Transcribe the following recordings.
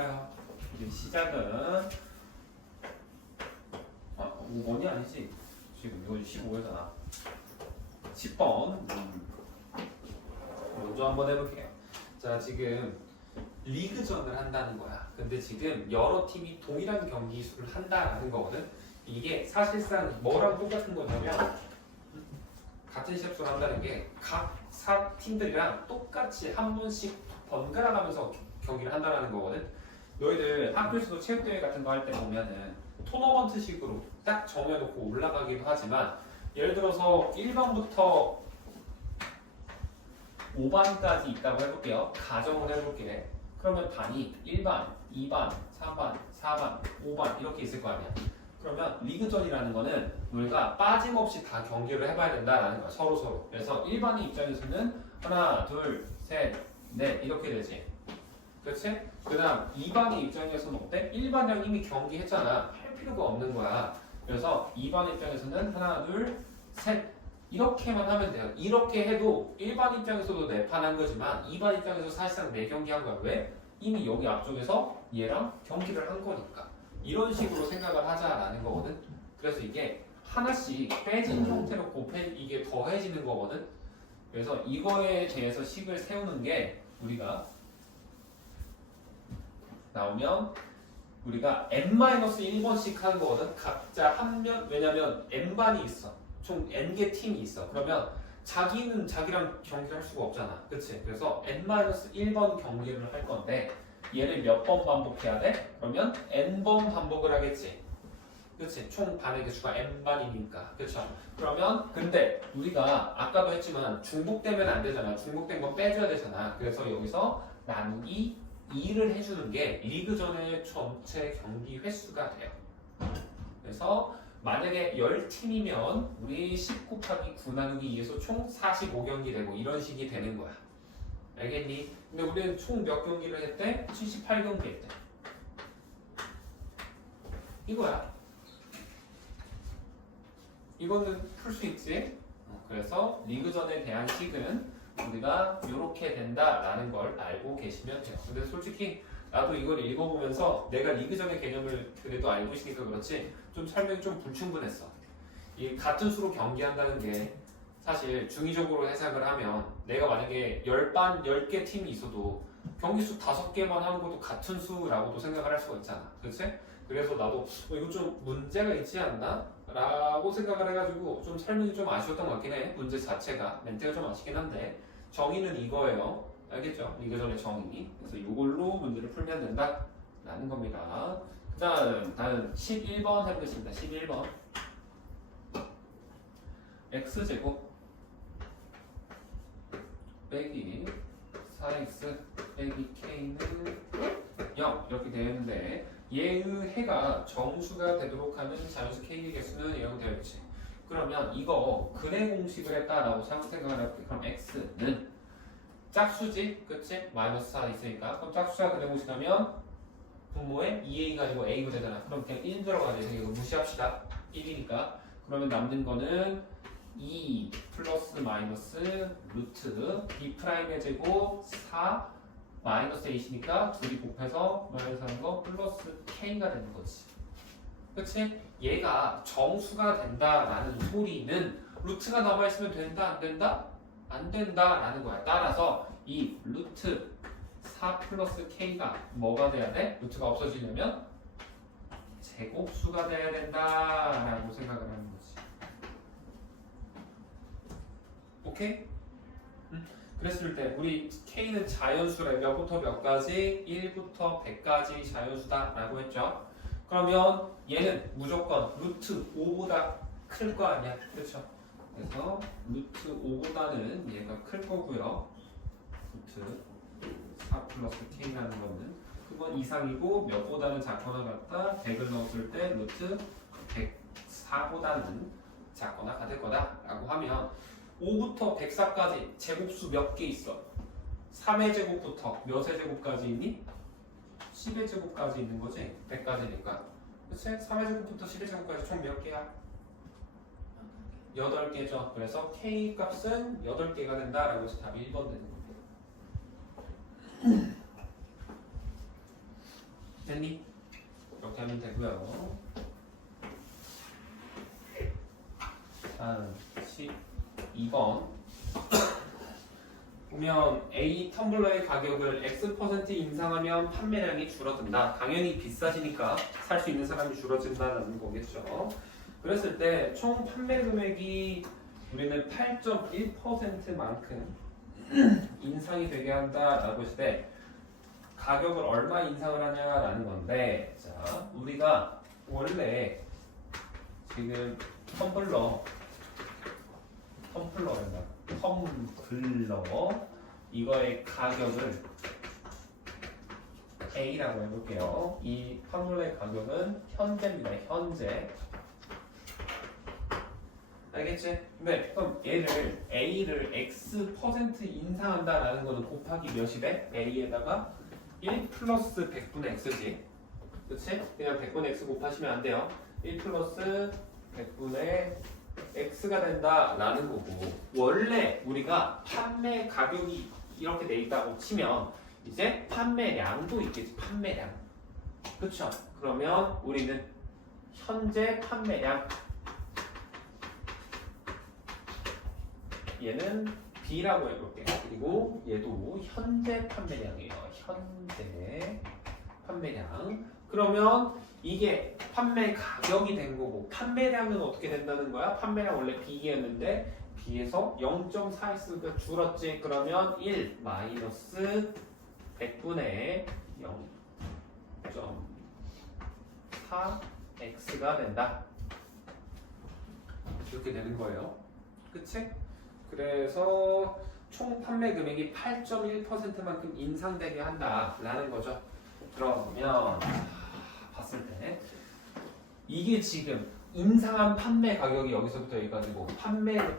볼까요? 이제 시작은 5번이 아니지. 지금 이거 15잖아. 10번 먼저 한번 해볼게요. 자, 지금 리그전을 한다는 거야. 근데 지금 여러 팀이 동일한 경기 수를 한다라는 거거든. 이게 사실상 뭐랑 똑같은 거냐면 같은 시합수를 한다는 게 각 팀들이랑 똑같이 한 번씩 번갈아 가면서 경기를 한다는 거거든. 너희들 학교에서도 체육대회 같은 거 할 때 보면은 토너먼트식으로 딱 정해놓고 올라가기도 하지만 예를 들어서 1번부터 5반까지 있다고 해볼게요. 가정을 해볼게. 그러면 반이 1반, 2반, 3반, 4반, 5반 이렇게 있을 거 아니야. 그러면 리그전이라는 거는 우리가 빠짐없이 다 경기를 해봐야 된다라는 거야. 서로. 그래서 1반의 입장에서는 하나, 둘, 셋, 넷 이렇게 되지. 그렇지? 그 다음 2반의 입장에서는 어때? 1반이랑 이미 경기했잖아. 할 필요가 없는 거야. 그래서 2반 입장에서는 하나, 둘, 셋 이렇게만 하면 돼요. 이렇게 해도 1반 입장에서도 4판 한 거지만 2반 입장에서 사실상 4경기 한 거야. 왜? 이미 여기 앞쪽에서 얘랑 경기를 한 거니까. 이런 식으로 생각을 하자라는 거거든. 그래서 이게 하나씩 빼진 형태로 이게 더해지는 거거든. 그래서 이거에 대해서 식을 세우는 게 우리가 나오면 우리가 n-1번씩 하는 거거든. 각자 한 면, 왜냐면 n반이 있어. 총 n개 팀이 있어. 그러면 자기는 자기랑 경기를 할 수가 없잖아. 그치? 그래서 n-1번 경기를 할 건데 얘를 몇 번 반복해야 돼? 그러면 n번 반복을 하겠지. 그치? 총 반의 개수가 n반이니까. 그쵸? 그러면 근데 우리가 아까도 했지만 중복되면 안 되잖아. 중복된 건 빼줘야 되잖아. 그래서 여기서 나누기 2를 해주는 게 리그전의 전체 경기 횟수가 돼요. 그래서 만약에 10팀이면 우리 10 곱하기 9 나누기 2에서 총 45경기 되고 이런 식이 되는 거야. 알겠니? 근데 우리는 총 몇 경기를 했대? 78경기 했대. 이거야. 이거는 풀 수 있지? 그래서 리그전에 대한 식은 우리가 이렇게 된다라는 걸 알고 계시면 돼요. 근데 솔직히 나도 이걸 읽어보면서 내가 리그전의 개념을 그래도 알고 있으니까 그렇지 좀 설명이 좀 불충분했어. 이 같은 수로 경기한다는 게 사실 중의적으로 해석을 하면 내가 만약에 10개 팀이 있어도 경기 수 5개만 하는 것도 같은 수라고도 생각을 할 수가 있잖아. 그렇지? 그래서 나도 이거 좀 문제가 있지 않나? 라고 생각을 해가지고 좀 설명이 좀 아쉬웠던 것 같긴 해. 문제 자체가 멘트가 좀 아쉽긴 한데 정의는 이거예요. 알겠죠? 리그전의 정의. 그래서 이걸로 문제를 풀면 된다 라는 겁니다. 그 다음 11번 해보겠습니다. 11번 x제곱 빼기 4x 빼기 k는 0 이렇게 되어 있는데 얘의 해가 정수가 되도록 하는 자연수 k의 개수는 0 되어 있지. 그러면 이거 근해 공식을 했다라고 생각을 해볼게. 그럼 x는 짝수지? 그치? 마이너스 4 있으니까. 그럼 짝수가 근해 공식하면 분모에 2a가 아니고 a가 되잖아. 그럼 그냥 1 들어가야 돼. 이거 무시합시다. 1이니까. 그러면 남는 거는 2 플러스 마이너스 루트 b 프라임의 제곱 4 마이너스 8이니까 둘이 곱해서 마이너스 하는 거 플러스 k가 되는 거지. 그치? 얘가 정수가 된다라는 소리는 루트가 남아있으면 된다? 안 된다? 안 된다라는 거야. 따라서 이 루트 4 플러스 k가 뭐가 돼야 돼? 루트가 없어지려면 제곱수가 돼야 된다라고 생각을 하는 거지. 오케이? 그랬을 때 우리 k는 자연수래. 몇부터 몇까지? 1부터 100까지 자연수다 라고 했죠. 그러면 얘는 무조건 루트 5보다 클 거 아니야. 그렇죠? 그래서 루트 5보다는 얘가 클 거고요. 루트 4 플러스 k라는 거는 그건 이상이고 몇보다는 작거나 같다. 100을 넣었을 때 루트 104보다는 작거나 같을 거다 라고 하면 5부터 104까지 제곱수 몇 개 있어? 3의 제곱부터 몇의 제곱까지 있니? 10의 제곱까지 있는 거지? 100까지니까. 그치? 3의 제곱부터 10의 제곱까지 총 몇 개야? 8개죠. 그래서 K 값은 8개가 된다라고 해서 답이 1번 되는 겁니다. 됐니? 이렇게 하면 되고요. 다음 12번 보면 A 텀블러의 가격을 X% 인상하면 판매량이 줄어든다. 당연히 비싸지니까 살 수 있는 사람이 줄어든다는 거겠죠. 그랬을 때 총 판매 금액이 우리는 8.1%만큼 인상이 되게 한다라고 했을 때 가격을 얼마 인상을 하냐라는 건데, 자 우리가 원래 지금 텀블러 이거의 가격을 A라고 해볼게요. 이 텀블러의 가격은 현재입니다. 현재. 알겠지? 네, 그럼 얘를 A를 X% 인상한다라는 거는 곱하기 몇이 돼? A에다가 1 플러스 100분의 X지. 그치? 그냥 100분의 X 곱하시면 안 돼요. 1 플러스 100분의 X가 된다라는 거고, 원래 우리가 판매 가격이 이렇게 돼 있다고 치면 이제 판매량도 있겠지. 판매량. 그쵸? 그러면 우리는 현재 판매량, 얘는 B라고 해볼게요. 그리고 얘도 현재 판매량이에요. 현재 판매량. 그러면 이게 판매 가격이 된 거고, 판매량은 어떻게 된다는 거야? 판매량 원래 B였는데 B에서 0.4x가 줄었지. 그러면 1 마이너스 100분의 0.4x가 된다. 이렇게 되는 거예요. 그치? 그래서 총 판매 금액이 8.1%만큼 인상되게 한다라는 거죠. 그러면 봤을 때 이게 지금 인상한 판매 가격이 여기서부터 여기까지고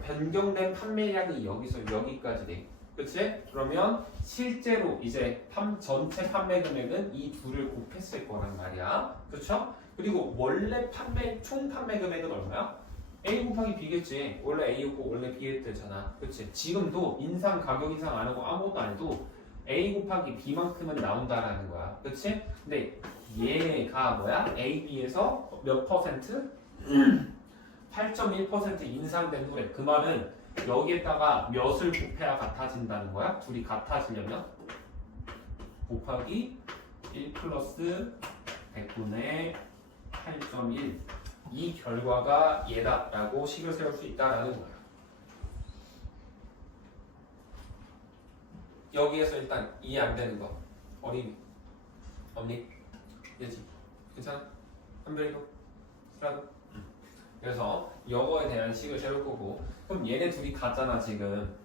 변경된 판매량이 여기서 여기까지 돼. 그치? 그러면 실제로 이제 전체 판매 금액은 이 둘을 곱했을 거란 말이야. 그쵸? 그리고 원래 총 판매 금액은 얼마야? A 곱하기 B겠지. 원래 A였고 원래 B였잖아. 그치? 지금도 가격 인상 안 하고 아무것도 안 해도 A 곱하기 B만큼은 나온다라는 거야. 그치? 근데 얘가 뭐야? A, B에서 몇 퍼센트? 8.1% 인상된 후에, 그 말은 여기에다가 몇을 곱해야 같아진다는 거야? 둘이 같아지려면 곱하기 1 플러스 100분의 8.1, 이 결과가 얘다라고 식을 세울 수 있다라는 거야. 여기에서 일단 이해 안 되는 거 어린이 없니? 되지? 괜찮아? 한별이도? 수라도? 그래서 영어에 대한 식을 세울 거고, 그럼 얘네 둘이 같잖아 지금.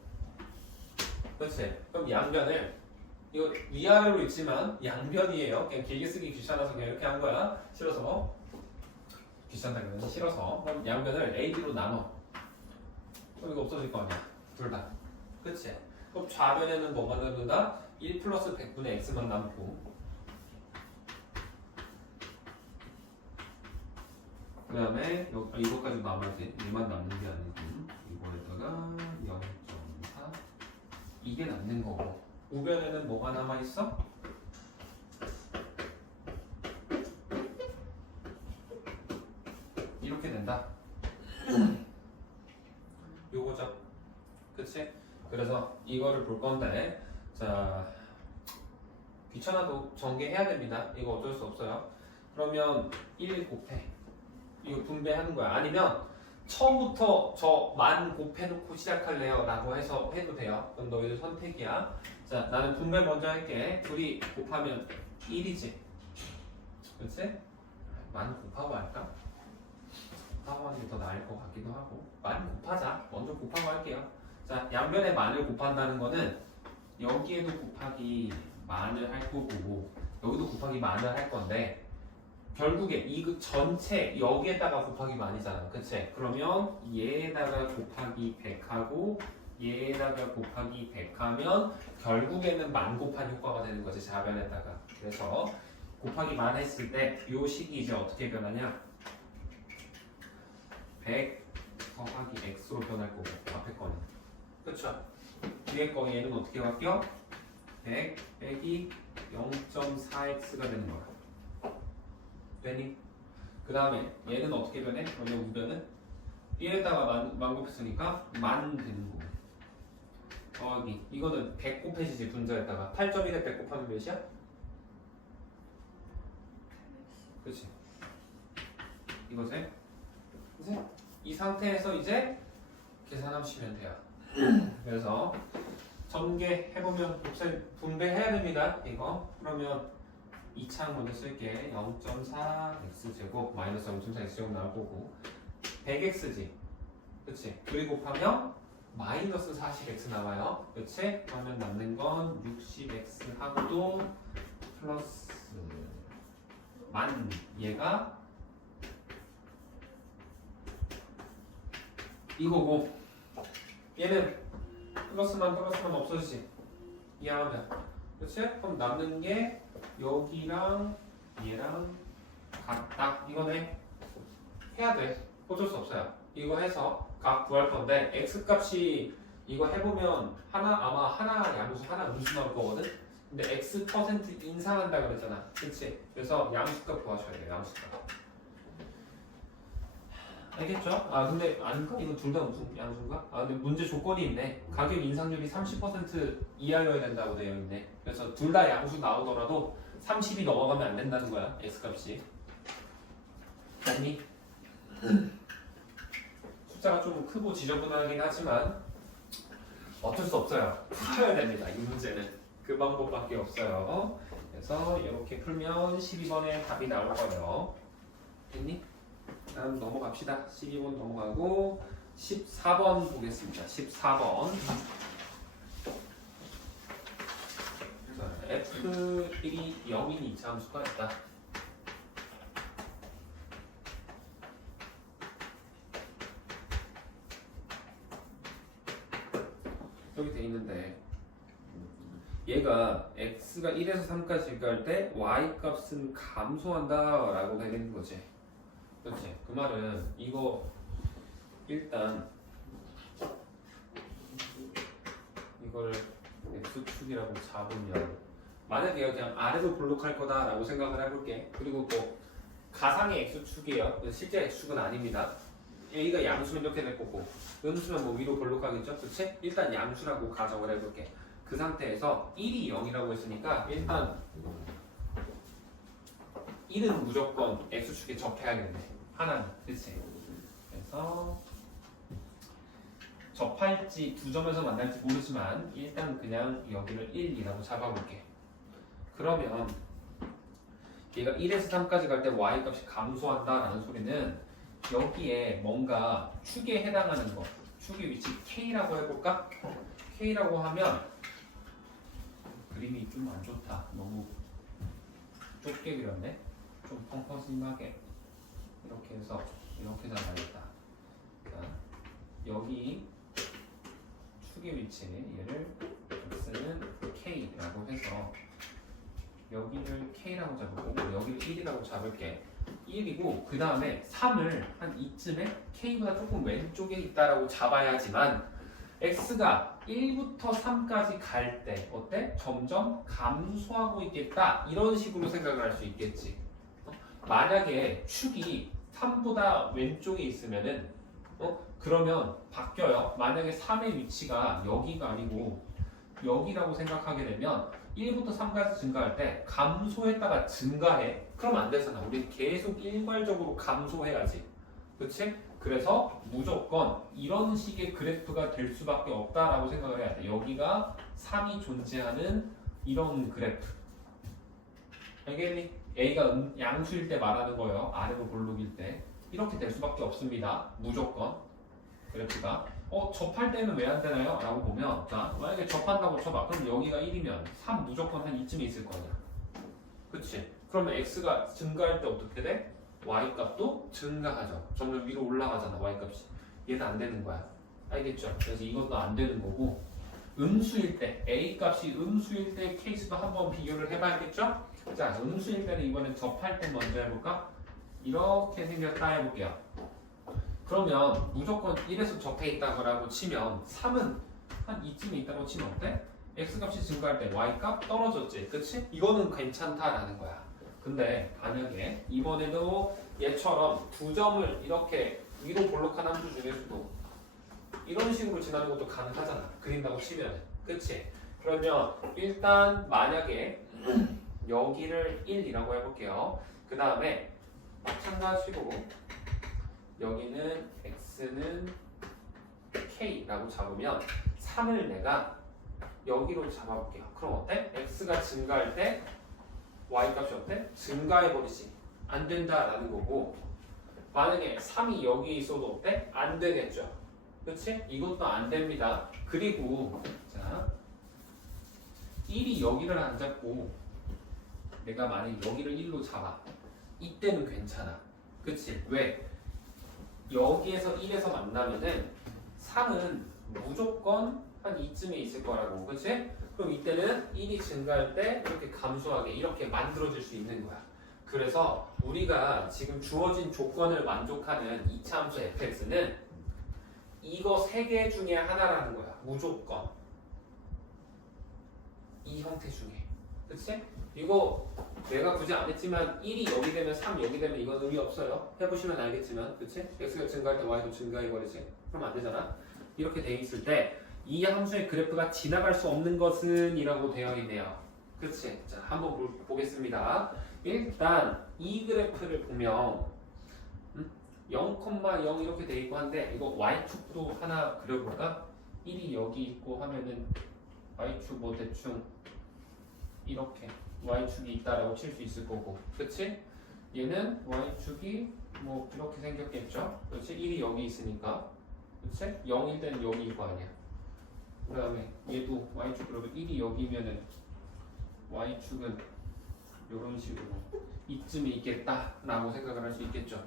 그렇지? 그럼 양변을 이거 위아래로 있지만 양변이에요. 그냥 길게 쓰기 귀찮아서 그냥 이렇게 한 거야. 싫어서. 귀찮다기보다 싫어서. 그럼 양변을 A, B로 나눠. 그럼 이거 없어질 거 아니야. 둘 다. 그치? 그럼 좌변에는 뭐가 남는다? 1 플러스 100분의 X만 남고, 그 다음에 이거까지 남아야지. 얘만 남는 게 아니고 이거에다가 0.4 이게 남는 거고, 우변에는 뭐가 남아있어? 이렇게 된다. 요거죠. 그치? 그래서 이거를 볼 건데, 자 귀찮아도 전개해야 됩니다. 이거 어쩔 수 없어요. 그러면 1 곱해. 이거 분배하는 거야. 아니면 처음부터 저 만 곱해놓고 시작할래요 라고 해서 해도 돼요. 그럼 너희들 선택이야. 자, 나는 분배 먼저 할게. 둘이 곱하면 1이지. 그치? 만 곱하고 할까? 곱하고 하는 게 더 나을 것 같기도 하고. 만 곱하자. 먼저 곱하고 할게요. 자, 양변에 만을 곱한다는 거는 여기에도 곱하기 만을 할 거고, 여기도 곱하기 만을 할 건데, 결국에 이 전체 여기에다가 곱하기 만이잖아. 그치? 그러면 얘에다가 곱하기 100하고 얘에다가 곱하기 100하면 결국에는 만 곱한 효과가 되는 거지, 좌변에다가. 그래서 곱하기 만 했을 때 요 식이 이제 어떻게 변하냐? 100 더하기 x로 변할 거고, 앞에 거는. 그쵸? 뒤에 거 얘는 어떻게 바뀌어? 100 빼기 0.4x가 되는 거야. 되니? 그 다음에 얘는 어떻게 변해? 원래 우변은 1에다가 만 곱했으니까 만 되는 거고. 더하기 이거는 100 곱해지지 분자에다가 8.1에 100 곱하면 몇이야? 그치? 이거지? 그치? 이 상태에서 이제 계산하시면 돼요. 그래서 전개해보면 분배해야 됩니다. 이거 그러면 2창 먼저 쓸게. 0.4x제곱 마이너스 0.4x제곱 나올 거고 100x지 그치? 둘이 곱하면 마이너스 40x 나와요. 그치? 그러면 남는 건 60x 하고도 플러스 만 얘가 이거고 얘는 플러스만 없어지지 이해하면. 그치? 그럼 남는 게 여기랑 얘랑 같다 이거네. 해야 돼. 어쩔 수 없어요. 이거 해서 각 구할 건데 x 값이 이거 해보면 아마 하나 양수 하나 음수 나올 거거든. 근데 x% 인상한다 그랬잖아. 그치? 그래서 양수값 구하셔야 돼요. 양수값. 알겠죠? 아 근데 아닌가? 이거 둘 다 무슨 양수인가? 아 근데 문제 조건이 있네. 가격 인상률이 30% 이하여야 된다고 되어 있네. 그래서 둘 다 양수 나오더라도 30이 넘어가면 안 된다는 거야. x값이. 아니 숫자가 좀 크고 지저분하긴 하지만 어쩔 수 없어요. 풀어야 됩니다. 이 문제는 그 방법밖에 없어요. 그래서 이렇게 풀면 12번에 답이 나올 거예요. 됐니? 다음 넘어갑시다. 12번 넘어가고 14번 보겠습니다. 14번 F1이 0인 이차함수가 있다. 여기 돼 있는데 얘가 x가 1에서 3까지 갈 때 y 값은 감소한다 라고 되는 거지. 그렇지? 그 말은 이거 일단 이걸 x축이라고 잡으면 만약에 그냥 아래로 볼록할 거다 라고 생각을 해볼게. 그리고 뭐 가상의 x축이에요. 실제 x축은 아닙니다. a가 양수는 이렇게 될 거고 음수는 뭐 위로 볼록하겠죠? 그치? 일단 양수라고 가정을 해볼게. 그 상태에서 1이 0이라고 했으니까 일단 1은 무조건 x축에 접해야겠네. 하나는. 그치? 그래서 접할지 두 점에서 만날지 모르지만 일단 그냥 여기를 1이라고 잡아볼게. 그러면 얘가 1에서 3까지 갈 때 y값이 감소한다라는 소리는 여기에 뭔가 축에 해당하는 거, 축의 위치 K라고 해볼까? K라고 하면 그림이 좀 안 좋다. 너무 좁게 그렸네. 좀 펑퍼짐하게 이렇게 해서 이렇게 잡아야겠다. 자, 여기 축의 위치 얘를 x는 K라고 해서 여기를 K라고 잡고 여기를 1이라고 잡을게. 1이고 그 다음에 3을 한 이쯤에 K보다 조금 왼쪽에 있다라고 잡아야지만 X가 1부터 3까지 갈 때 어때? 점점 감소하고 있겠다 이런 식으로 생각을 할 수 있겠지. 만약에 축이 3보다 왼쪽에 있으면은 그러면 바뀌어요. 만약에 3의 위치가 여기가 아니고 여기라고 생각하게 되면 1부터 3까지 증가할 때 감소했다가 증가해. 그럼 안 되잖아. 우리 계속 일괄적으로 감소해야지. 그치? 그래서 무조건 이런 식의 그래프가 될 수밖에 없다라고 생각을 해야 돼. 여기가 3이 존재하는 이런 그래프. 알겠니? A가 양수일 때 말하는 거예요. 아래로 볼록일 때. 이렇게 될 수밖에 없습니다. 무조건. 그래프가. 접할 때는 왜 안 되나요? 라고 보면, 자, 만약에 접한다고 쳐봐. 그럼 여기가 1이면 3 무조건 한 이쯤에 있을 거냐. 그치? 그러면 x가 증가할 때 어떻게 돼? y 값도 증가하죠. 점점 위로 올라가잖아, y 값이. 얘는 안 되는 거야. 알겠죠? 그래서 이것도 안 되는 거고, 음수일 때, a 값이 음수일 때 케이스도 한번 비교를 해봐야겠죠? 자, 음수일 때는 이번엔 접할 때 먼저 해볼까? 이렇게 생겼다 해볼게요. 그러면 무조건 1에서 접해 있다고 치면 3은 한 이쯤에 있다고 치면 어때? x값이 증가할 때 y값 떨어졌지, 그치? 이거는 괜찮다라는 거야. 근데 만약에 이번에도 얘처럼 두 점을 이렇게 위로 볼록한 함수 중에서도 이런 식으로 지나는 것도 가능하잖아. 그린다고 치면. 그치? 그러면 일단 만약에 여기를 1이라고 해볼게요. 그 다음에 마찬가지로 여기는 x는 k라고 잡으면 3을 내가 여기로 잡아볼게요. 그럼 어때? x가 증가할 때 y 값이 어때? 증가해버리지. 안 된다라는 거고, 만약에 3이 여기 있어도 어때? 안 되겠죠. 그치? 이것도 안 됩니다. 그리고 자 1이 여기를 안 잡고 내가 만약에 여기를 1로 잡아. 이때는 괜찮아. 그치? 왜? 여기에서 1에서 만나면은 3은 무조건 한 이쯤에 있을 거라고. 그치? 그럼 이때는 1이 증가할 때 이렇게 감소하게 이렇게 만들어질 수 있는 거야. 그래서 우리가 지금 주어진 조건을 만족하는 2차 함수 fx는 이거 3개 중에 하나라는 거야. 무조건. 이 형태 중에. 그치? 이거 내가 굳이 안 했지만 1이 여기 되면 3 여기 되면 이건 의미 없어요. 해보시면 알겠지만. 그치? x가 증가할 때 y도 증가해버리지. 그럼 안 되잖아. 이렇게 돼 있을 때 이 함수의 그래프가 지나갈 수 없는 것은 이라고 되어 있네요. 그치? 자, 한번 보겠습니다. 일단 이 그래프를 보면 0,0 이렇게 돼 있고 한데 이거 y축도 하나 그려볼까? 1이 여기 있고 하면은 y축 뭐 대충 이렇게 y축이 있다라고 칠 수 있을 거고, 그치? 얘는 y축이 뭐 이렇게 생겼겠죠? 그렇지? 1이 여기 있으니까, 그치? 0일 때는 여기일 거 아니야. 그 다음에 얘도 y축 그러면 1이 여기면은 y축은 이런 식으로 이쯤에 있겠다라고 생각을 할 수 있겠죠.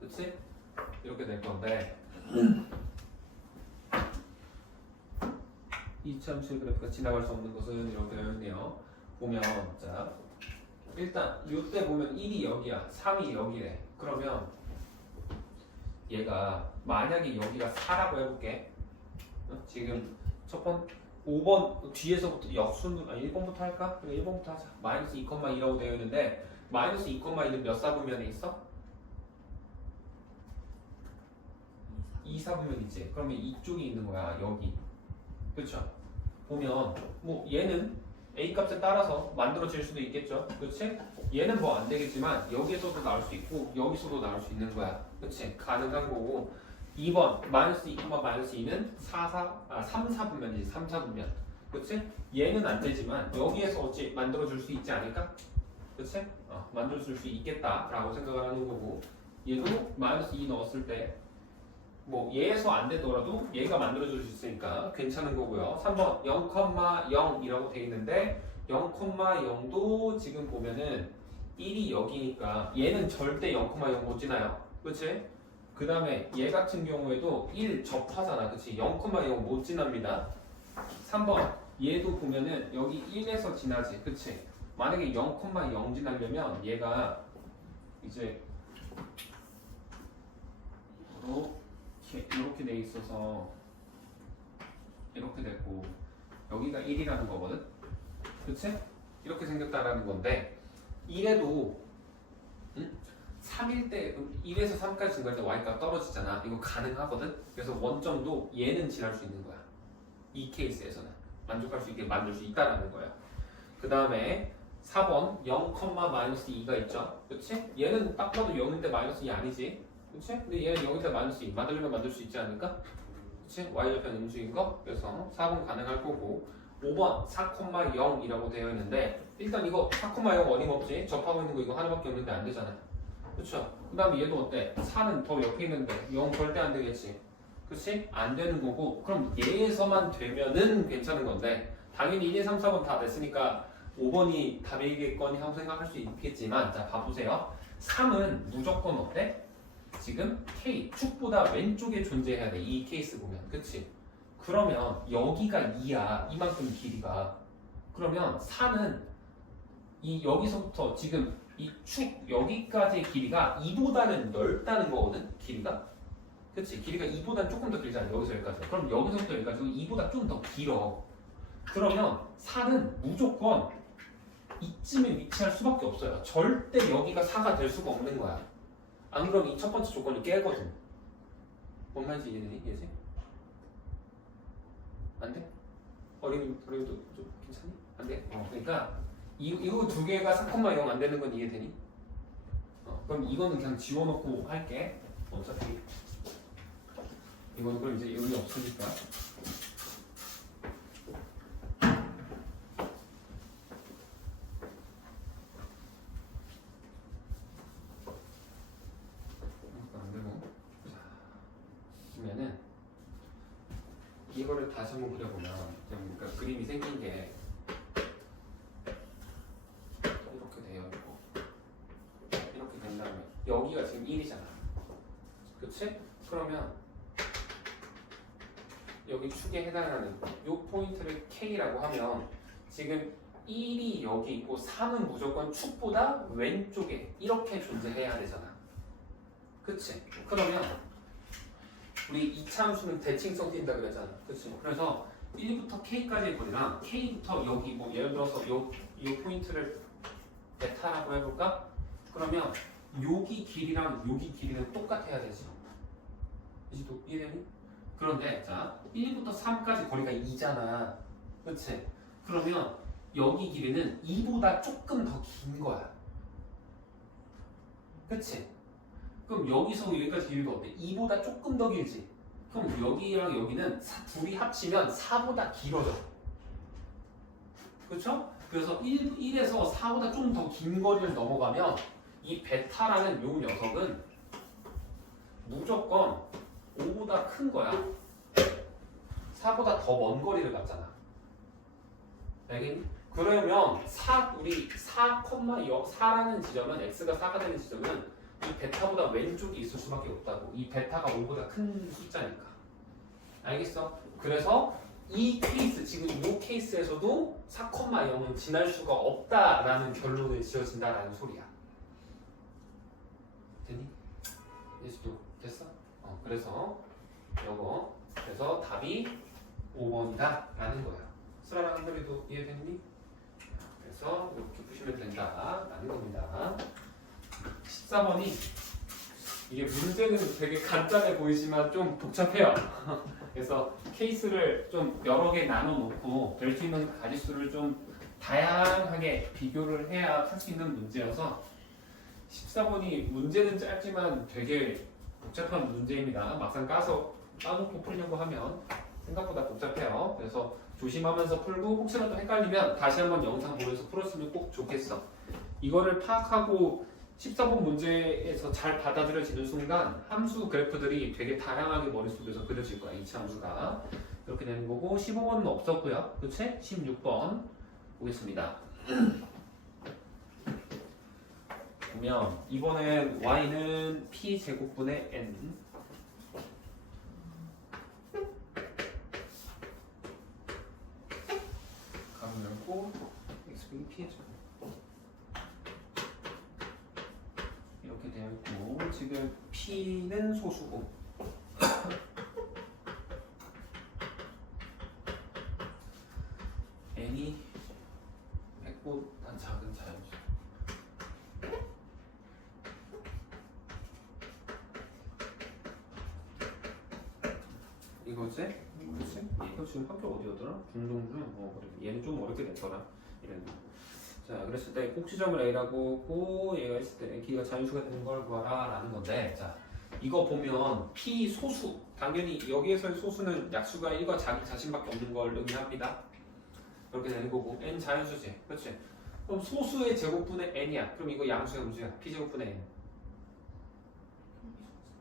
그치? 이렇게 될 건데 2차 함수의 그래프가 지나갈 수 없는 것은 이렇게 되어 있네요. 보면 자 일단 이때 보면 1이 여기야, 3이 여기래. 그러면 얘가 만약에 여기가 4라고 해볼게. 지금 첫 번 5번 뒤에서부터 역순 1번부터 할까? 그래 1번부터 하자. 마이너스 2,2라고 되어 있는데 마이너스 2,2는 몇 사분면에 있어? 2사분면이지. 그러면 이쪽이 있는 거야. 여기. 그렇죠? 보면 뭐 얘는 a 값에 따라서 만들어질 수도 있겠죠. 그렇지? 얘는 뭐 안 되겠지만 여기에서도 나올 수 있고 여기서도 나올 수 있는 거야. 그렇지? 가능한 거고. 2번 마이너스 2, 마이너스 2는 3사분면이지. 3사분면. 그렇지? 얘는 안 되지만 여기에서 어찌 만들어줄 수 있지 않을까? 그렇지? 만들어줄 수 있겠다라고 생각을 하는 거고, 얘도 마이너스 2 넣었을 때 뭐 얘에서 안 되더라도 얘가 만들어줄 수 있으니까 괜찮은 거고요. 3번 0,0이라고 돼 있는데 0,0도 지금 보면은 1이 여기니까 얘는 절대 0,0 못 지나요. 그치? 그 다음에 얘 같은 경우에도 1 접하잖아. 그치? 0,0 못 지납니다. 3번 얘도 보면은 여기 1에서 지나지. 그치? 만약에 0,0 지나려면 얘가 이제 이렇게 돼 있어서 이렇게 됐고 여기가 1이라는 거거든. 그치? 이렇게 생겼다라는 건데 1에도 3일 때 1에서 3까지 증가할 때 y가 떨어지잖아. 이거 가능하거든. 그래서 원점도 얘는 지날 수 있는 거야. 이 케이스에서는 만족할 수 있게 만들 수 있다라는 거야. 그 다음에 4번 0,-2가 있죠. 그치? 얘는 딱 봐도 0인데 마이너스 2 아니지. 그치? 근데 얘는 여기다 마이너스 2 만들려면 만들 수 있지 않을까? 그치? y좌편 음수인 거. 그래서 4번 가능할 거고, 5번 4,0이라고 되어 있는데 일단 이거 4,0 어림없지? 접하고 있는 거 이거 하나밖에 없는데 안 되잖아. 그쵸? 그 다음에 얘도 어때? 4는 더 옆에 있는데 0 절대 안 되겠지. 그치? 안 되는 거고, 그럼 얘에서만 되면은 괜찮은 건데 당연히 1, 2, 3, 4번 다 됐으니까 5번이 답이겠거니 하고 생각할 수 있겠지만, 자 봐보세요. 3은 무조건 어때? 지금 K 축보다 왼쪽에 존재해야 돼. 이 케이스 보면. 그치? 그러면 여기가 2야. 이만큼 길이가. 그러면 4는 이 여기서부터 지금 이 축 여기까지의 길이가 2보다는 넓다는 거거든. 길이가. 그치? 길이가 2보다는 조금 더 길잖아. 여기서 여기까지. 그럼 여기서부터 여기까지 2보다 좀 더 길어. 그러면 4는 무조건 이쯤에 위치할 수밖에 없어요. 절대 여기가 4가 될 수가 없는 거야. 안 그러면 이 첫 번째 조건이 깨거든. 뭔 말인지 이해되니? 얘지? 안 돼? 그래도 좀 괜찮니? 안 돼? 그러니까 이거 두 개가 4,0 안 되는 건 이해되니? 그럼 이거는 그냥 지워놓고 할게. 어차피 이거는 그럼 이제 의미 없으니까. 안 되고. 자, 그러면은 이거를 다시 한번 그려보면 그러니까 그림이 생긴 게 이렇게 돼요. 이렇게 된 다음에 여기가 지금 1이잖아. 그치? 그러면 여기 축에 해당하는 이 포인트를 K라고 하면 지금 1이 여기 있고 3은 무조건 축보다 왼쪽에 이렇게 존재해야 되잖아. 그치? 그러면 우리 이차 함수는 대칭성 띈다 그랬잖아. 그치? 그래서 1부터 K까지의 거리랑 K부터 여기 뭐 예를 들어서 이 포인트를 베타라고 해볼까? 그러면 여기 길이랑 여기 길이는 똑같아야 되지. 이제 또 이해되니? 그런데 자 1부터 3까지 거리가 2잖아. 그치? 그러면 여기 길이는 2보다 조금 더 긴 거야. 그치? 그럼 여기서 여기까지 길이가 어때? 2보다 조금 더 길지? 그럼 여기랑 여기는 둘이 합치면 4보다 길어져. 그렇죠? 그래서 1에서 4보다 좀 더 긴 거리를 넘어가면 이 베타라는 요 녀석은 무조건 5보다 큰 거야. 4보다 더 먼 거리를 갔잖아. 알겠니? 그러면 우리 4,4라는 지점은 x가 4가 되는 지점은 이 베타보다 왼쪽이 있을 수밖에 없다고. 이 베타가 5보다 큰 숫자니까. 알겠어? 그래서 이 케이스, 지금 이 케이스에서도 4,0은 지날 수가 없다라는 결론을 지어진다라는 소리야. 됐니? 예수도 됐어? 그래서 요거 그래서 답이 5번이다라는 거야. 수라랑 한글이도 이해됐니? 그래서 이렇게 푸시면 된다라는 겁니다. 14번이 이게 문제는 되게 간단해 보이지만 좀 복잡해요. 그래서 케이스를 좀 여러 개 나눠 놓고 될 수 있는 가지수를 좀 다양하게 비교를 해야 할 수 있는 문제여서 14번이 문제는 짧지만 되게 복잡한 문제입니다. 막상 까놓고 풀려고 하면 생각보다 복잡해요. 그래서 조심하면서 풀고 혹시라도 헷갈리면 다시 한번 영상 보면서 풀었으면 꼭 좋겠어. 이거를 파악하고 14번 문제에서 잘 받아들여지는 순간 함수 그래프들이 되게 다양하게 머릿속에서 그려질 거야. 이차 함수가 이렇게 되는 거고 15번은 없었고요. 그치? 16번 보겠습니다. 보면 이번엔 y는 p 제곱분의 n 가로 열고 x분이 p의 제곱 이렇게 되어 있고 지금 p는 소수고 n이 100보다 작은 자연수. 이거지? 그치? 이거 지금 학교 어디였더라? 중동중? 얘는 좀 어렵게 됐더라. 이랬는데. 자, 그랬을 때 꼭 지점을 A라고 고 얘가 있을 때 K가 자연수가 되는 걸 구하라 라는 건데 자, 이거 보면 P 소수 당연히 여기에서의 소수는 약수가 1과 자기 자신밖에 없는 걸 의미합니다. 그렇게 되는 거고 N 자연수지. 그렇지? 그럼 소수의 제곱분의 N이야. 그럼 이거 양수야 음수야? P 제곱분의 N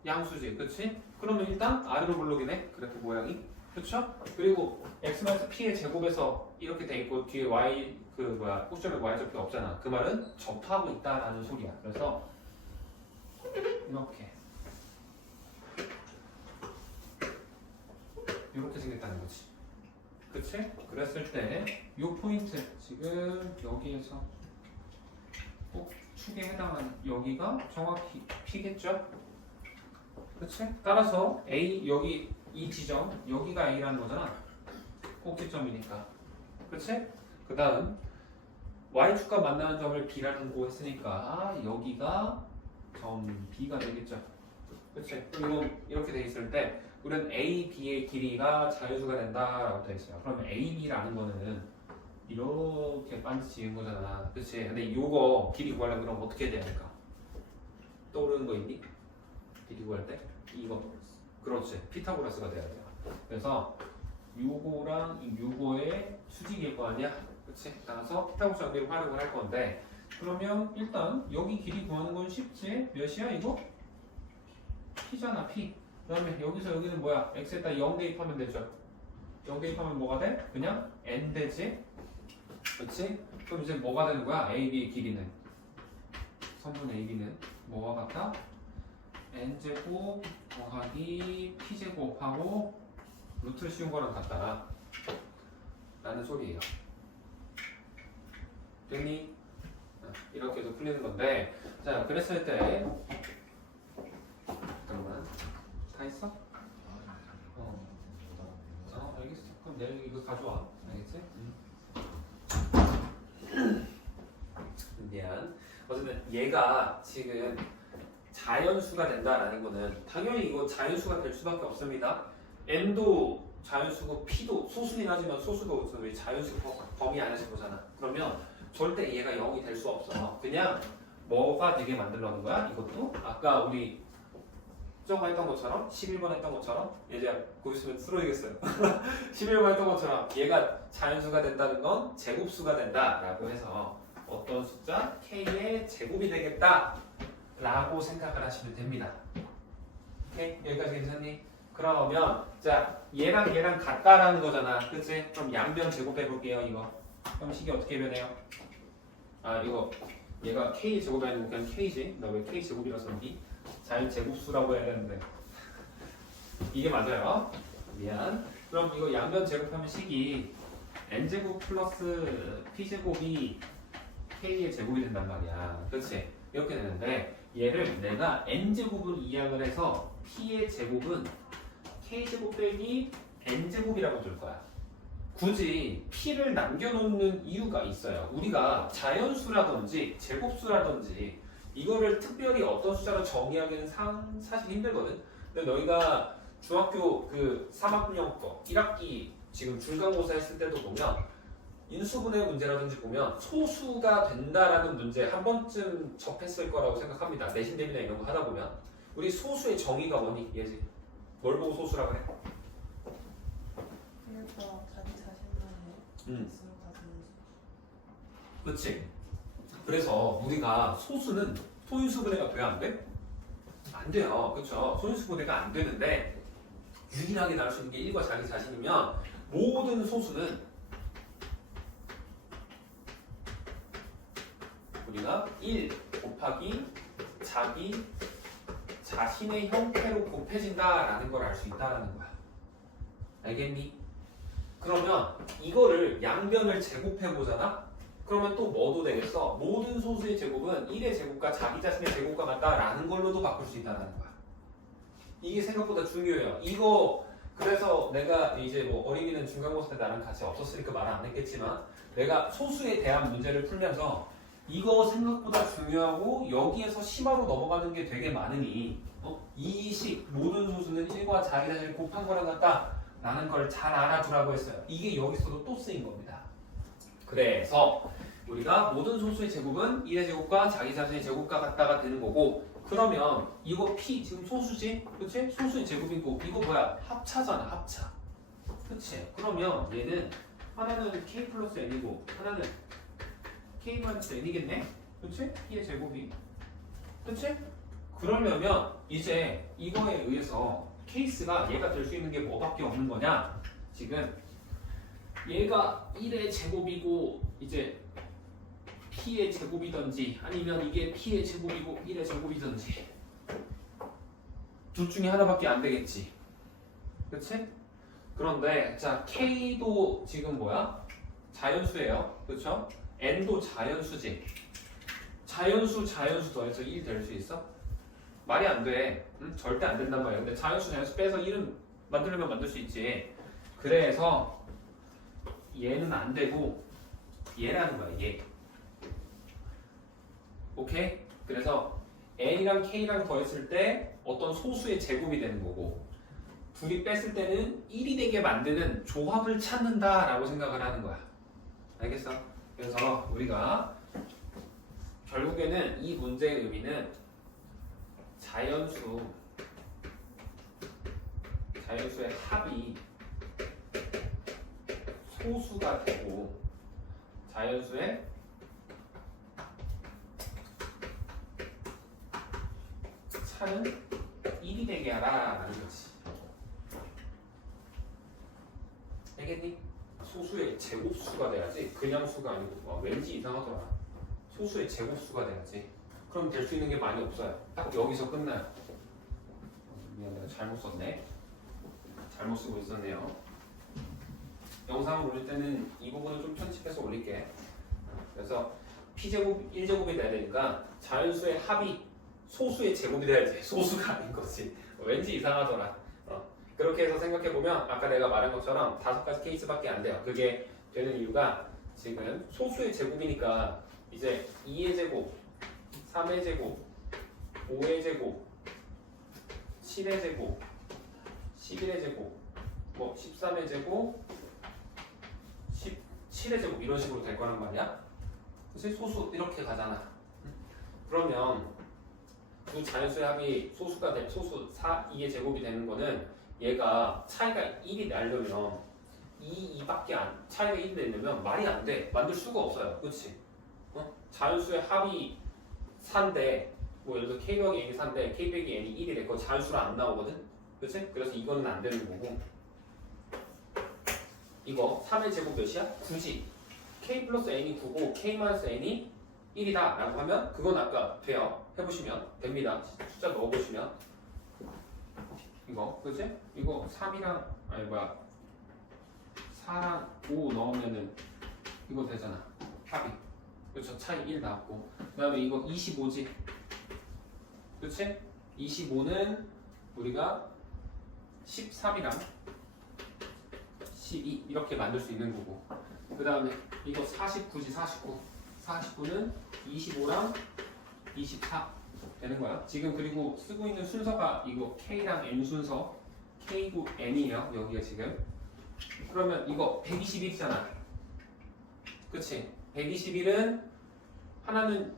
양수지. 그렇지? 그러면 일단 아래로 블록이네. 그래프 모양이. 그렇죠? 그리고 x-p의 제곱에서 이렇게 돼 있고 뒤에 y 꼭지점에 y절표 없잖아. 그 말은 접하고 있다라는 소리야. 그래서 이렇게 생겼다는 거지. 그치? 그랬을 때 이 포인트 지금 여기에서 꼭 축에 해당하는 여기가 정확히 p겠죠? 그치? 따라서 A 여기 이 지점 여기가 A라는 거잖아. 꼭지점이니까. 그치? 그 다음 y축과 만나는 점을 b라고 했으니까 여기가 점 b가 되겠죠. 그렇지? 그리고 이렇게 돼 있을 때 우리는 a, b의 길이가 자연수가 된다라고 돼 있어요. 그러면 a, b라는 거는 이렇게 반드시 지은 거잖아. 그렇지? 근데 요거 길이 구하려면 그럼 어떻게 돼야 될까? 떠오르는 거 있니? 길이 구할 때? 이거. 그렇지. 피타고라스가 돼야 돼요. 그래서 요거랑 요거의 수직일 거 아니야? 그렇지? 따라서 피타고라스 정리를 활용을 할 건데 그러면 일단 여기 길이 구하는 건 쉽지? 몇이야 이거? p잖아 p. 그 다음에 여기서 여기는 뭐야? x에다 0 대입하면 되죠. 0 대입하면 뭐가 돼? 그냥 n 되지? 그렇지? 그럼 이제 뭐가 되는 거야? a, b의 길이는 선분 a, b는 뭐와 같아? n제곱 더하기 p제곱하고 루트를 씌운 거랑 같다 라는 소리예요. 됐니? 이렇게 해서 풀리는 건데 자 그랬을 때 잠깐만 다 했어? 알겠어. 그럼 내일 이거 가져와. 알겠지? 미안. 어쨌든 얘가 지금 자연수가 된다라는 거는 당연히 이거 자연수가 될 수밖에 없습니다. n도 자연수고 p도 소수긴 하지만 소수도 우리 자연수 범위 안에서 보잖아. 그러면 절대 얘가 0이 될 수 없어. 그냥 뭐가 되게 만들려는 거야? 이것도 아까 우리 저거 했던 것처럼 11번 했던 것처럼 이제 곧 있으면 쓰러지겠어요. 11번 했던 것처럼 얘가 자연수가 된다는 건 제곱수가 된다라고 해서 어떤 숫자 k의 제곱이 되겠다 라고 생각을 하시면 됩니다. 오케이? 여기까지 괜찮니? 그러면 자 얘랑 얘랑 같다라는 거잖아. 그치? 그럼 양변 제곱해 볼게요. 이거 그럼 식이 어떻게 변해요? 아 이거 얘가 k 제곱이 아니고 그냥 k지. 나 왜 k 제곱이라 썼니? 자연 제곱수라고 해야 되는데 이게 맞아요. 미안. 그럼 이거 양변 제곱하면 식이 n제곱 플러스 p제곱이 k의 제곱이 된단 말이야. 그렇지? 이렇게 되는데 얘를 내가 n제곱을 이항을 해서 p의 제곱은 k제곱 빼기 n제곱이라고 둘 거야. 굳이 p를 남겨놓는 이유가 있어요. 우리가 자연수라든지 제곱수라든지 이거를 특별히 어떤 숫자로 정의하기는 사실 힘들거든. 근데 너희가 중학교 그 3학년 거 1학기 지금 중간고사 했을 때도 보면 인수분해 문제라든지 보면 소수가 된다라는 문제 한 번쯤 접했을 거라고 생각합니다. 내신 대비나 이런 거 하다 보면 우리 소수의 정의가 뭐니? 예지? 뭘 보고 소수라고 그래? 그래서 자기 자신만의 스스로 가지는 그렇지. 그래서 우리가 소수는 소인수분해가 돼야 안 돼? 안 돼요. 그렇죠? 소인수분해가 안 되는데 유일하게 나올 수 있는 게 1과 자기 자신이면 모든 소수는 우리가 1 곱하기 자기 자신의 형태로 곱해진다라는 걸 알 수 있다는 거야. 알겠니? 그러면 이거를 양변을 제곱해 보잖아? 그러면 또 뭐도 되겠어? 모든 소수의 제곱은 1의 제곱과 자기 자신의 제곱과 같다라는 걸로도 바꿀 수 있다는 거야. 이게 생각보다 중요해요. 이거 그래서 내가 이제 뭐 어린이는 중간고사 때 나랑 같이 없었으니까 말 안 했겠지만 내가 소수에 대한 문제를 풀면서 이거 생각보다 중요하고 여기에서 심화로 넘어가는 게 되게 많으니 이 식 모든 소수는 1과 자기 자신을 곱한 거랑 같다 라는 걸 잘 알아두라고 했어요. 이게 여기서도 또 쓰인 겁니다. 그래서 우리가 모든 소수의 제곱은 1의 제곱과 자기 자신의 제곱과 같다가 되는 거고 그러면 이거 p 지금 소수지? 그치? 소수의 제곱이고 이거 뭐야? 합차잖아 합차. 그치? 그러면 얘는 하나는 k 플러스 n이고 하나는 k 마이너스 n이겠네? 그치? p의 제곱이. 그치? 그러려면 이제 이거에 의해서 케이스가 얘가 될 수 있는 게 뭐밖에 없는 거냐? 지금 얘가 1의 제곱이고 이제 p의 제곱이든지 아니면 이게 p의 제곱이고 1의 제곱이든지 둘 중에 하나밖에 안 되겠지. 그치? 그런데 자 k도 지금 뭐야? 자연수예요. 그쵸? n도 자연수지. 자연수 더해서 1 될 수 있어? 말이 안 돼. 응? 절대 안 된단 말이야. 근데 자연수 빼서 1은 만들려면 만들 수 있지. 그래서 얘는 안 되고 얘라는 거야. 얘. 오케이? 그래서 n이랑 k랑 더했을 때 어떤 소수의 제곱이 되는 거고 둘이 뺐을 때는 1이 되게 만드는 조합을 찾는다라고 생각을 하는 거야. 알겠어? 그래서 우리가 결국에는 이 문제의 의미는 자연수의 합이 소수가 되고 자연수의 차는 1이 되게 하라라는 거지. 알겠니? 소수의 제곱수가 돼야지 그냥 수가 아니고 왠지 이상하더라. 소수의 제곱수가 돼야지. 그럼 될 수 있는 게 많이 없어요. 딱 여기서 끝나요. 미안, 내가 잘못 썼네. 잘못 쓰고 있었네요. 영상을 올릴 때는 이 부분을 좀 편집해서 올릴게. 그래서 p제곱 1제곱이 돼야 되니까 자연수의 합이 소수의 제곱이 돼야지. 소수가 아닌 거지. 왠지 이상하더라. 그렇게 해서 생각해보면 아까 내가 말한 것처럼 5가지 케이스밖에 안 돼요. 그게 되는 이유가 지금 소수의 제곱이니까 이제 2의 제곱, 3의 제곱, 5의 제곱, 7의 제곱, 11의 제곱, 뭐 13의 제곱, 17의 제곱 이런 식으로 될 거란 말이야. 그래서 소수 이렇게 가잖아. 그러면 두 자연수의 합이 소수가 될 소수 2의 제곱이 되는 거는 얘가 차이가 1이 나려면 2밖에 차이가 1이 되려면 말이 안 돼. 만들 수가 없어요. 그렇지? 자연수의 합이 4인데 뭐 예를 들어 k 더하기 n이 4인데 k 빼기 n이 1이 됐고 자연수로 안 나오거든? 그렇지? 그래서 이거는 안 되는 거고 이거 3의 제곱 몇이야? 9지. k 플러스 n이 9고 k 마이너스 n이 1이다 라고 하면 그건 아까 돼요. 해보시면 됩니다. 숫자 넣어보시면 이거 그치? 이거 3이랑 아니 뭐야 4랑 5 넣으면은 이거 되잖아. 합이. 그렇죠. 차이 1 나왔고 그 다음에 이거 25지. 그치? 25는 우리가 13이랑 12 이렇게 만들 수 있는 거고 그 다음에 이거 49지 49 49는 25랑 24 되는 거야. 지금 그리고 쓰고 있는 순서가 이거 K랑 N 순서 K고 N이에요. 여기가 지금 그러면 이거 121이잖아. 그치? 121은 하나는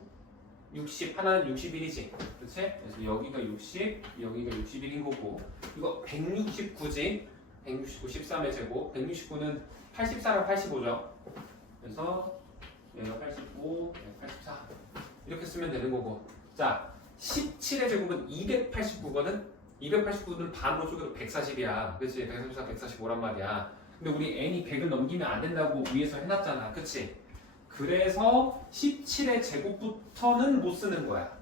60 하나는 61이지. 그치? 그래서 여기가 60 여기가 61인 거고 이거 169지. 169 13의 제곱 169는 84랑 85죠. 그래서 얘가 85 얘가 84 이렇게 쓰면 되는 거고 자 17의 제곱은 289거든? 289는 반으로 쪼개도 140이야. 그치? 144, 145란 말이야. 근데 우리 n이 100을 넘기면 안 된다고 위에서 해놨잖아. 그치? 그래서 17의 제곱부터는 못 쓰는 거야.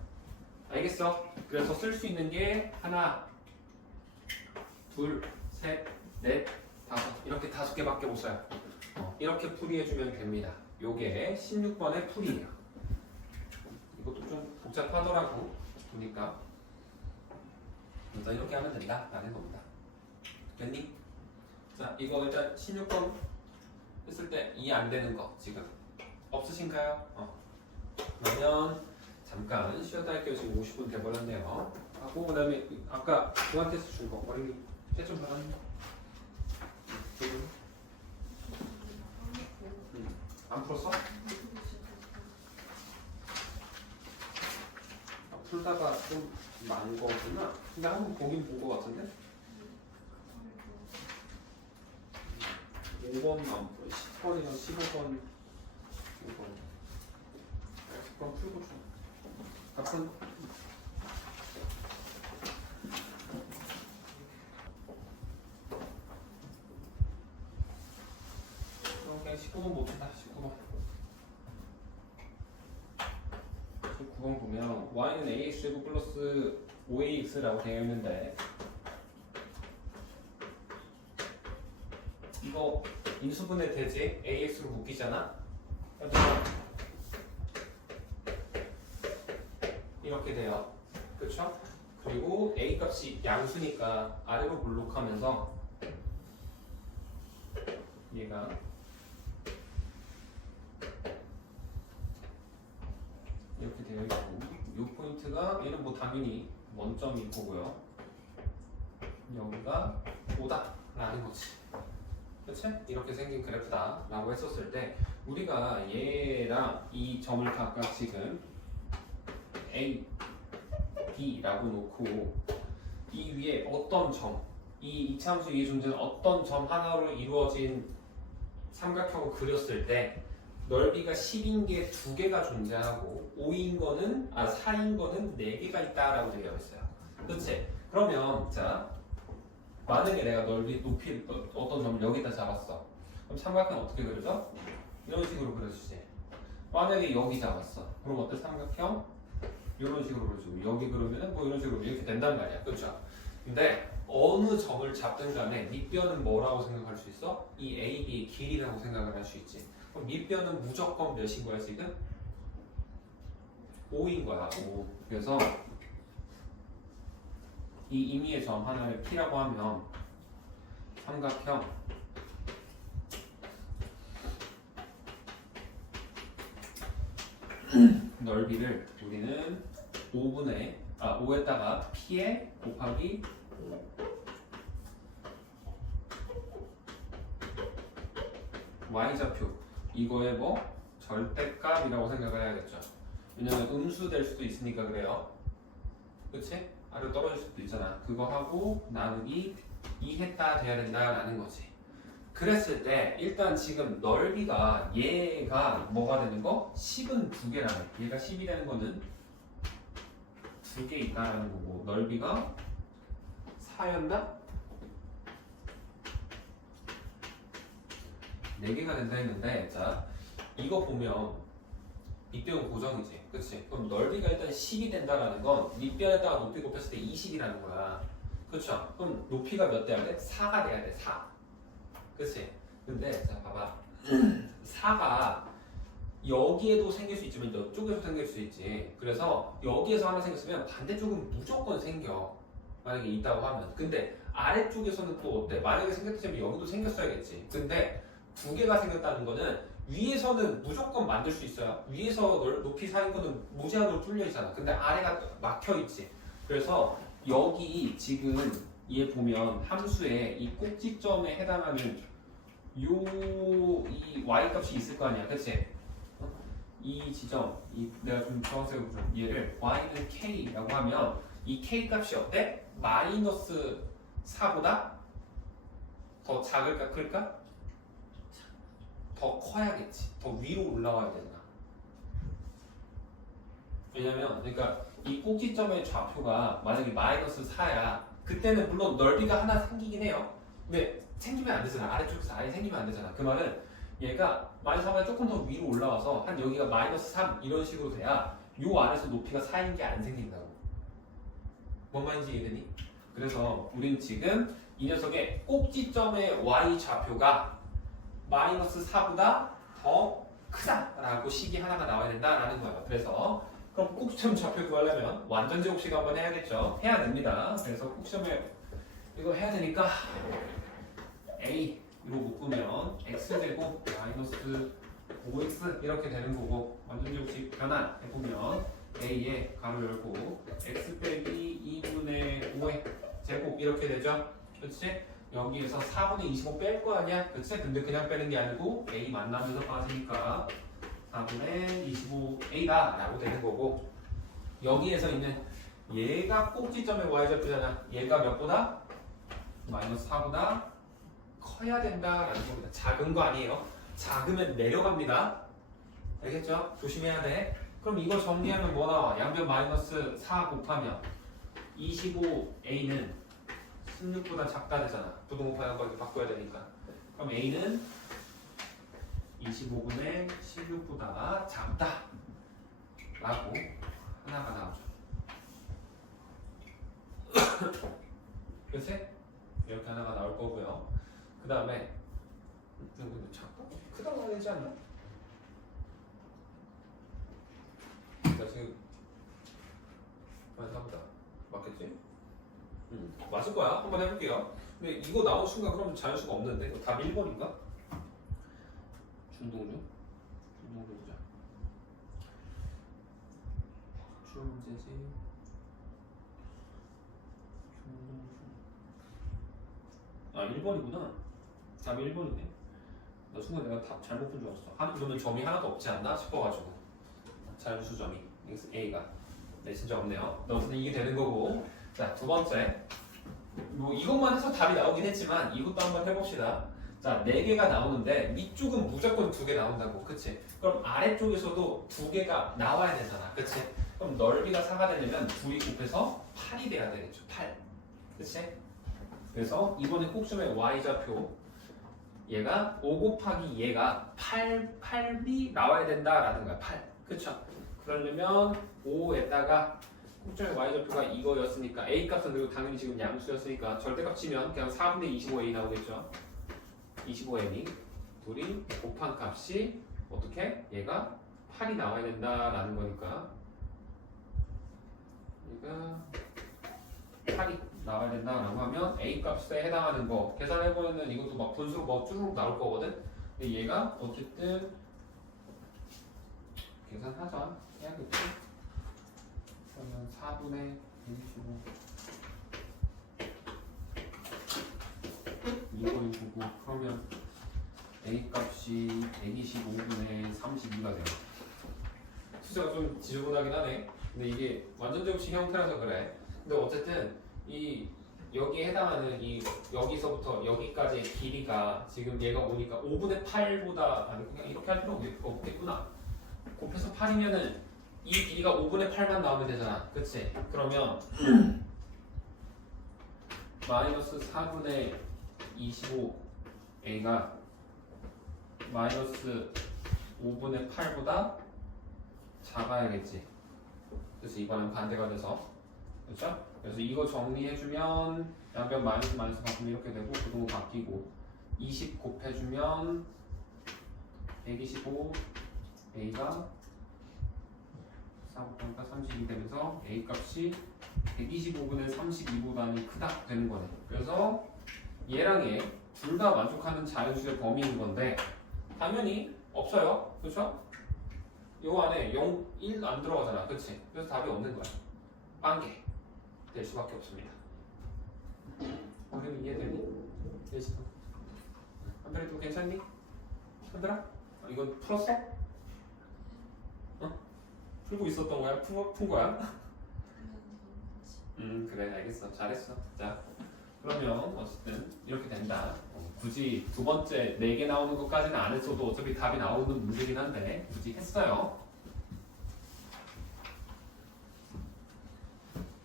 알겠어? 그래서 쓸 수 있는 게 하나, 둘, 셋, 넷, 다섯 이렇게 5개밖에 못 써요. 이렇게 풀이해주면 됩니다. 요게 16번의 풀이에요. 이것도 좀 복잡하더라고 보니까 일단 이렇게 하면 된다 라는 겁니다. 됐니? 자 이거 일단 16번 했을 때 이해 안 되는 거 지금 없으신가요? 그러면 잠깐 쉬었다 할게요. 지금 50분 돼버렸네요. 하고 그 다음에 아까 교환 테스트 준 거 어린이 채점 받았네. 안 풀었어? 풀다가 좀 많은 거구나. 근데 한번 보긴 본 거 같은데? 5번만 풀어. 10번이랑 15번 5번 10번 풀고 줘. 같은 그냥 19번 못 푼다. 19번 9번 보면 y는 ax제곱 플러스 5ax라고 되어 있는데 이거 인수분해 되지? ax로 묶이잖아? 그래서 이렇게 돼요. 그쵸? 그리고 a 값이 양수니까 아래로 블록하면서 얘가 이렇게 되어 있고 이 포인트가 얘는 뭐 당연히 원점일 거고요. 여기가 5다라는 거지. 그치? 이렇게 생긴 그래프다 라고 했었을 때 우리가 얘랑 이 점을 각각 지금 A, B라고 놓고 이 위에 어떤 점, 이 이차함수 위에 존재하는 어떤 점 하나로 이루어진 삼각형을 그렸을 때 넓이가 10인 게 2개가 존재하고 4인 거는 4개가 있다라고 되어 있어요. 그렇지? 그러면 자 만약에 내가 높이 어떤 점을 여기다 잡았어. 그럼 삼각형 어떻게 그려져? 이런 식으로 그려주지. 만약에 여기 잡았어. 그럼 어때? 삼각형 이런 식으로 그려주고 여기 그러면은 뭐 이런 식으로 이렇게 된단 말이야. 그렇죠? 근데 어느 점을 잡든 간에 밑변은 뭐라고 생각할 수 있어? 이 AB의 길이라고 생각을 할 수 있지. 그럼 밑변은 무조건 몇인 거야 지금? 5인 거야. 5. 그래서 이 임의의 점 하나를 P라고 하면 삼각형 넓이를 우리는 5에다가 P에 곱하기 Y좌표 이거의 뭐 절대값이라고 생각을 해야겠죠. 왜냐면 음수 될 수도 있으니까 그래요. 그치? 아래로 떨어질 수도 있잖아. 그거 하고 나누기 2했다 돼야 된다라는 거지. 그랬을 때 일단 지금 넓이가 얘가 뭐가 되는 거? 10은 2개라네. 얘가 10이 되는 거는 2개 있다라는 거고 넓이가 4였나? 4개가 된다 했는데 자 이거 보면 밑변은 고정이지. 그치? 그럼 넓이가 일단 10이 된다라는 건 밑변에다가 높이 곱했을 때 20이라는 거야. 그쵸? 그럼 높이가 몇 돼야 돼? 4가 돼야 돼. 4. 그치? 근데 자 봐봐 4가 여기에도 생길 수 있지만 이쪽에도 생길 수 있지. 그래서 여기에서 하나 생겼으면 반대쪽은 무조건 생겨. 만약에 있다고 하면. 근데 아래쪽에서는 또 어때? 만약에 생겼다면 여기도 생겼어야겠지. 근데 2개가 생겼다는 거는 위에서는 무조건 만들 수 있어요. 위에서 높이 사인 거는 무제한으로 뚫려 있잖아. 근데 아래가 막혀 있지. 그래서 여기 지금 얘 보면 함수에 이 꼭지점에 해당하는 이 y 값이 있을 거 아니야. 그치? 이 지점, 내가 좀 정색으로 좀 얘를 y는 k라고 하면 이 k 값이 어때? 마이너스 4보다 더 작을까 클까? 더 커야겠지. 더 위로 올라와야 되나? 왜냐면 그러니까 이 꼭지점의 좌표가 만약에 마이너스 4야. 그때는 물론 넓이가 하나 생기긴 해요. 근데 생기면 안 되잖아. 아래쪽에서 아예 생기면 안 되잖아. 그 말은 얘가 마이너스 3보다 조금 더 위로 올라와서 한 여기가 마이너스 3 이런 식으로 돼야 요 안에서 높이가 4인 게 안 생긴다고. 뭔 말인지 이해되니? 그래서 우린 지금 이 녀석의 꼭지점의 y 좌표가 마이너스 4보다 더 크다라고 식이 하나가 나와야 된다라는 거예요. 그래서 그럼 꼭지점 좌표 구하려면 완전 제곱식 한번 해야겠죠. 해야 됩니다. 그래서 꼭지점에 이거 해야 되니까 A로 묶으면 X제곱 마이너스 5X 이렇게 되는 거고 완전 제곱식 변환 해보면 A에 가로 열고 X 빼기 2분의 5의 제곱 이렇게 되죠. 그렇지? 여기에서 4분의 25 뺄 거 아니야? 그치? 근데 그냥 빼는 게 아니고 A 만나면서 빠지니까 4분의 25A다 라고 되는 거고 여기에서 있는 얘가 꼭지점의 y좌표잖아. 얘가 몇보다? 마이너스 4보다 커야 된다라는 겁니다. 작은 거 아니에요. 작으면 내려갑니다. 알겠죠? 조심해야 돼. 그럼 이거 정리하면 뭐 나와? 양변 마이너스 4 곱하면 25A는 16보다 작다 되잖아. 부동 곱하는 거 바꿔야 되니까. 그럼 A는 25분의 16보다 작다 라고 하나가 나오죠. 그치? 이렇게 하나가 나올 거고요. 그 다음에 근데 작다? 크다고 해야 되지 않나? 나 지금 사보다 맞겠지? 맞을 거야. 한번 해볼게요. 근데 이거 나온 순간 그러면 자연수가 없는데 이거 답 1번인가? 중동주 보자. 쉬운 문제지. 아 1번이구나. 답이 1번이네. 나 순간 내가 답 잘못 본 줄 알았어. 그러면 점이 하나도 없지 않나 싶어가지고. 자연수점이 A가. 네 진짜 없네요. 어쨌든 이게 되는 거고. 자 두 번째. 뭐 이것만 해서 답이 나오긴 했지만 이것도 한번 해봅시다. 자 4개가 나오는데 위쪽은 무조건 2개 나온다고. 그치? 그럼 아래쪽에서도 2개가 나와야 되잖아. 그치? 그럼 넓이가 4가 되려면 둘이 곱해서 8이 돼야 되겠죠. 8. 그치? 그래서 이번에 꼭 좀 해. y좌표 얘가 5 곱하기 얘가 8이 나와야 된다라는 거야. 8. 그쵸? 그러려면 5에다가 꼭점의 y좌표가 이거였으니까 a 값은 그리고 당연히 지금 양수였으니까 절대값 치면 그냥 4분의 25a 나오겠죠. 25n이 둘이 곱한 값이 어떻게? 얘가 8이 나와야 된다라는 거니까 얘가 8이 나와야 된다라고 하면 a 값에 해당하는 거 계산해보면 이것도 막 분수로 뭐 쭈르륵 나올 거거든. 근데 얘가 어쨌든 계산하자 해야겠지. 그러면 4분의 125 이거를 보고 그러면 a 값이 125분의 32가 돼요. 숫자가 좀 지저분하긴 하네. 근데 이게 완전 접시 형태라서 그래. 근데 어쨌든 이 여기에 해당하는 이 여기서부터 여기까지의 길이가 지금 얘가 오니까 5분의 8보다 아니 그냥 이렇게 할 필요 없겠구나. 곱해서 8이면은 이 길이가 5분의 8만 나오면 되잖아. 그치? 그러면 마이너스 4분의 25a가 마이너스 5분의 8보다 작아야겠지. 그래서 이번엔 반대가 돼서 그렇죠? 그래서 이거 정리해주면 양변 마이너스 마이너스 바꾸면 이렇게 되고 부동호 바뀌고 20 곱해주면 125 a가 4 곱하니까 32 되면서 a 값이 125분의 32보다는 크다 되는 거네. 그래서 얘랑 얘 둘 다 만족하는 자연수의 범위인 건데 당연히 없어요. 그렇죠? 요 안에 0, 1 안 들어가잖아. 그치? 그래서 답이 없는 거야. 빵개 될 수밖에 없습니다. 그럼 이해되니? 예시. 한별이 또 괜찮니? 한별아? 이건 풀었어? 어? 풀고 있었던 거야? 푼 거야? 그래 알겠어. 잘했어. 자 그러면 어쨌든 이렇게 된다. 굳이 두 번째 4개 나오는 것까지는 안 했어도 어차피 답이 나오는 문제긴 한데 굳이 했어요.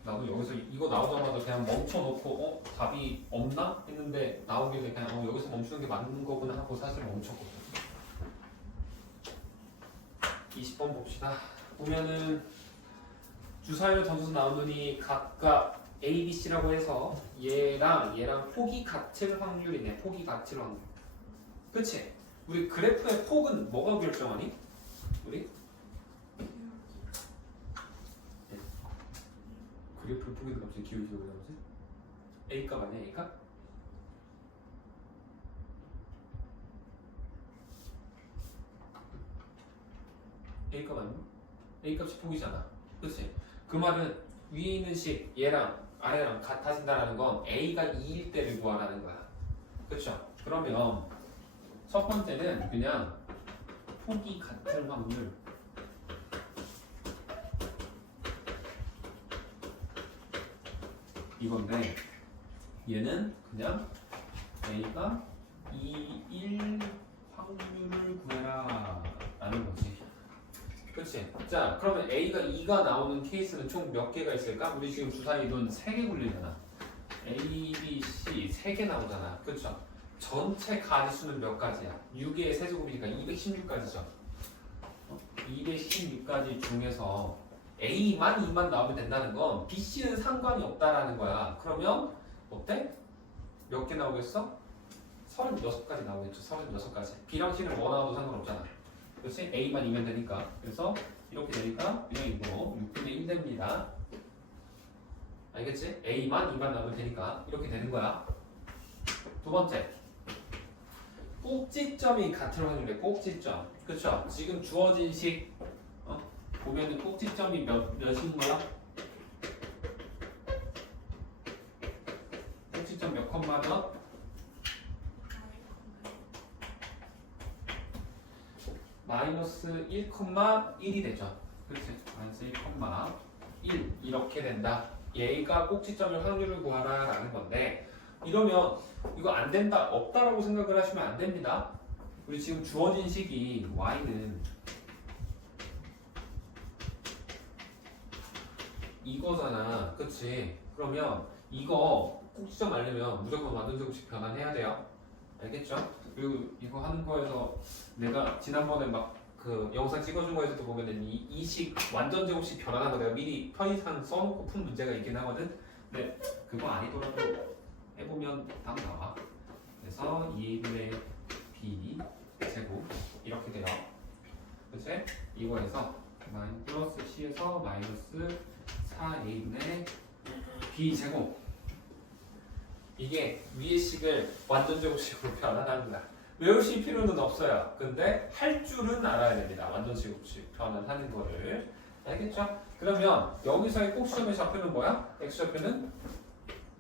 나도 여기서 이거 나오자마자 그냥 멈춰놓고 답이 없나? 했는데 나오길래 그냥 여기서 멈추는 게 맞는 거구나 하고 사실 멈췄거든. 20번 봅시다. 보면은 주사위를 던져서 나오더니 각각 A, B, C라고 해서 얘랑 폭이 같을 확률이네. 폭이 같을 확률. 그치? 우리 그래프의 폭은 뭐가 결정하니? 우리? 그래프 폭인데 갑자기 기울기 왜 나오지? A값 아니야 A값? A값 아니야? A값이 폭이잖아. 그치? 그 말은 위에 있는 식 얘랑 아래랑 같아진다는 건 A가 2일 때를 구하라는 거야. 그쵸? 그러면 첫 번째는 그냥 폭이 같을 확률 이건데 얘는 그냥 A가 2일 확률을 구해라 라는 거지. 그치? 자 그러면 A가 2가 나오는 케이스는 총 몇 개가 있을까? 우리 지금 주사위 돈 3개 굴리잖아. A, B, C 3개 나오잖아. 그쵸? 전체 가지수는 몇 가지야? 6의 세제곱이니까 216가지죠. 216가지 중에서 A만 2만 나오면 된다는 건 B, C는 상관이 없다라는 거야. 그러면 어때? 몇 개 나오겠어? 36가지 나오겠죠. 36가지. B랑 C는 뭐 나와도 상관없잖아. 그렇지? A만 2면 되니까. 그래서 이렇게 되니까 그냥 이거 6분의 1 됩니다. 알겠지? A만 2만 나오면 되니까 이렇게 되는 거야. 두 번째. 꼭지점이 같을 확률이래. 꼭지점. 그쵸? 지금 주어진 식 보면은 꼭지점이 몇인 거야? 꼭지점 몇 컴마죠? 마이너스 1,1이 되죠. 그렇지? 마이너스 1,1 이렇게 된다. 얘가 꼭지점의 확률을 구하라라는 건데 이러면 이거 안 된다, 없다라고 생각을 하시면 안 됩니다. 우리 지금 주어진 식이 y는 이거잖아, 그치? 그러면 이거 꼭지점 알려면 무조건 완전제곱식 변환해야 돼요. 알겠죠? 그리고 이거 하는 거에서 내가 지난번에 막 그 영상 찍어준 거에서도 보면은 이 식 완전제곱식 변환한 거 내가 미리 편의상 써놓고 푼 문제가 있긴 하거든. 근데 그거 아니더라도 해보면 답 나와. 그래서 2분의 b 제곱 이렇게 돼요. 그치? 이거에서 플러스 c에서 마이너스 4a분의 b 제곱 이게 위의 식을 완전제곱식으로 변환합니다. 외우실 필요는 없어요. 근데 할 줄은 알아야 됩니다. 완전제곱식 변환하는 거를. 알겠죠? 그러면 여기서의 꼭지점의 좌표는 뭐야? x좌표는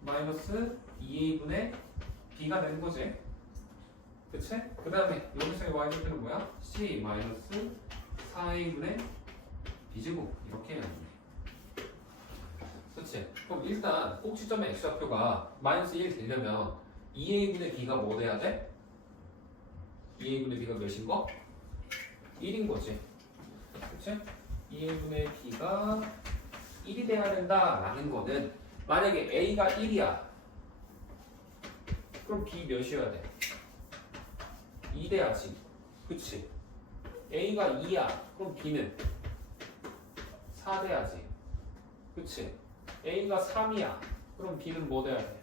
마이너스 2a분의 b가 되는 거지. 그치? 그 다음에 여기서의 y좌표는 뭐야? c 마이너스 4a분의 b제곱 이렇게 해야 돼. 그치? 그럼 일단 꼭지점의 x좌표가 마이너스 1 되려면 2a분의 b가 뭐 돼야 돼? 2a분의 b가 몇인 거? 1인 거지. 그치? 2a분의 b가 1이 돼야 된다라는 거는 만약에 a가 1이야. 그럼 b 몇이어야 돼? 2 돼야지. 그치? a가 2야. 그럼 b는 4 돼야지. 그치? a가 3이야. 그럼 b는 뭐 돼야 돼?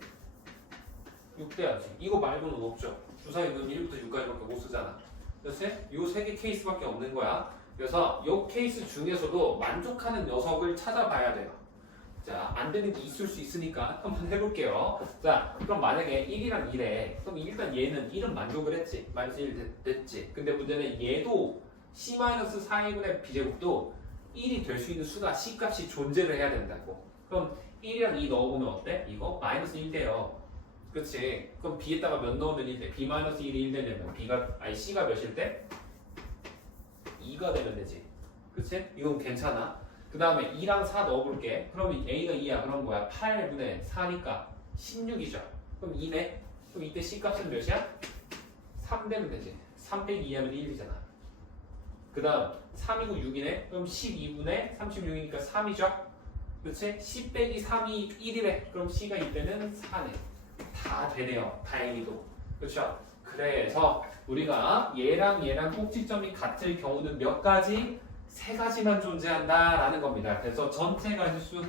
6 돼야지. 이거 말고는 없죠. 주사위는 1부터 6까지밖에 못 쓰잖아. 그래서 요 세 개 케이스밖에 없는 거야. 그래서 요 케이스 중에서도 만족하는 녀석을 찾아봐야 돼요. 자, 안 되는 게 있을 수 있으니까 한번 해볼게요. 자, 그럼 만약에 1이랑 1에 그럼 일단 얘는 1은 만족을 했지. 마이너스 1 됐지. 근데 문제는 얘도 c-4a분의 b제곱도 1이 될 수 있는 수가 c값이 존재를 해야 된다고. 그럼 1이랑 2 넣어보면 어때? 이거 마이너스 1 돼요. 그치? 그럼 b에다가 몇 넣으면 1 돼? b-1이 1 되려면 c가 몇일 때? 2가 되면 되지. 그치? 이건 괜찮아. 그 다음에 2랑 4 넣어볼게. 그러면 a가 2야. 그럼 뭐야? 8분의 4니까 16이죠. 그럼 2네? 그럼 이때 c값은 몇이야? 3 되면 되지. 3 빼기 2 하면 1이잖아. 그 다음 3이고 6이네? 그럼 12분의 36이니까 3이죠? 그치? 10 빼기 3이 1이래. 그럼 c가 이때는 4네. 다 되네요. 다행히도. 그렇죠? 그래서 우리가 얘랑 꼭지점이 같을 경우는 몇 가지? 3가지만 존재한다라는 겁니다. 그래서 전체 가지수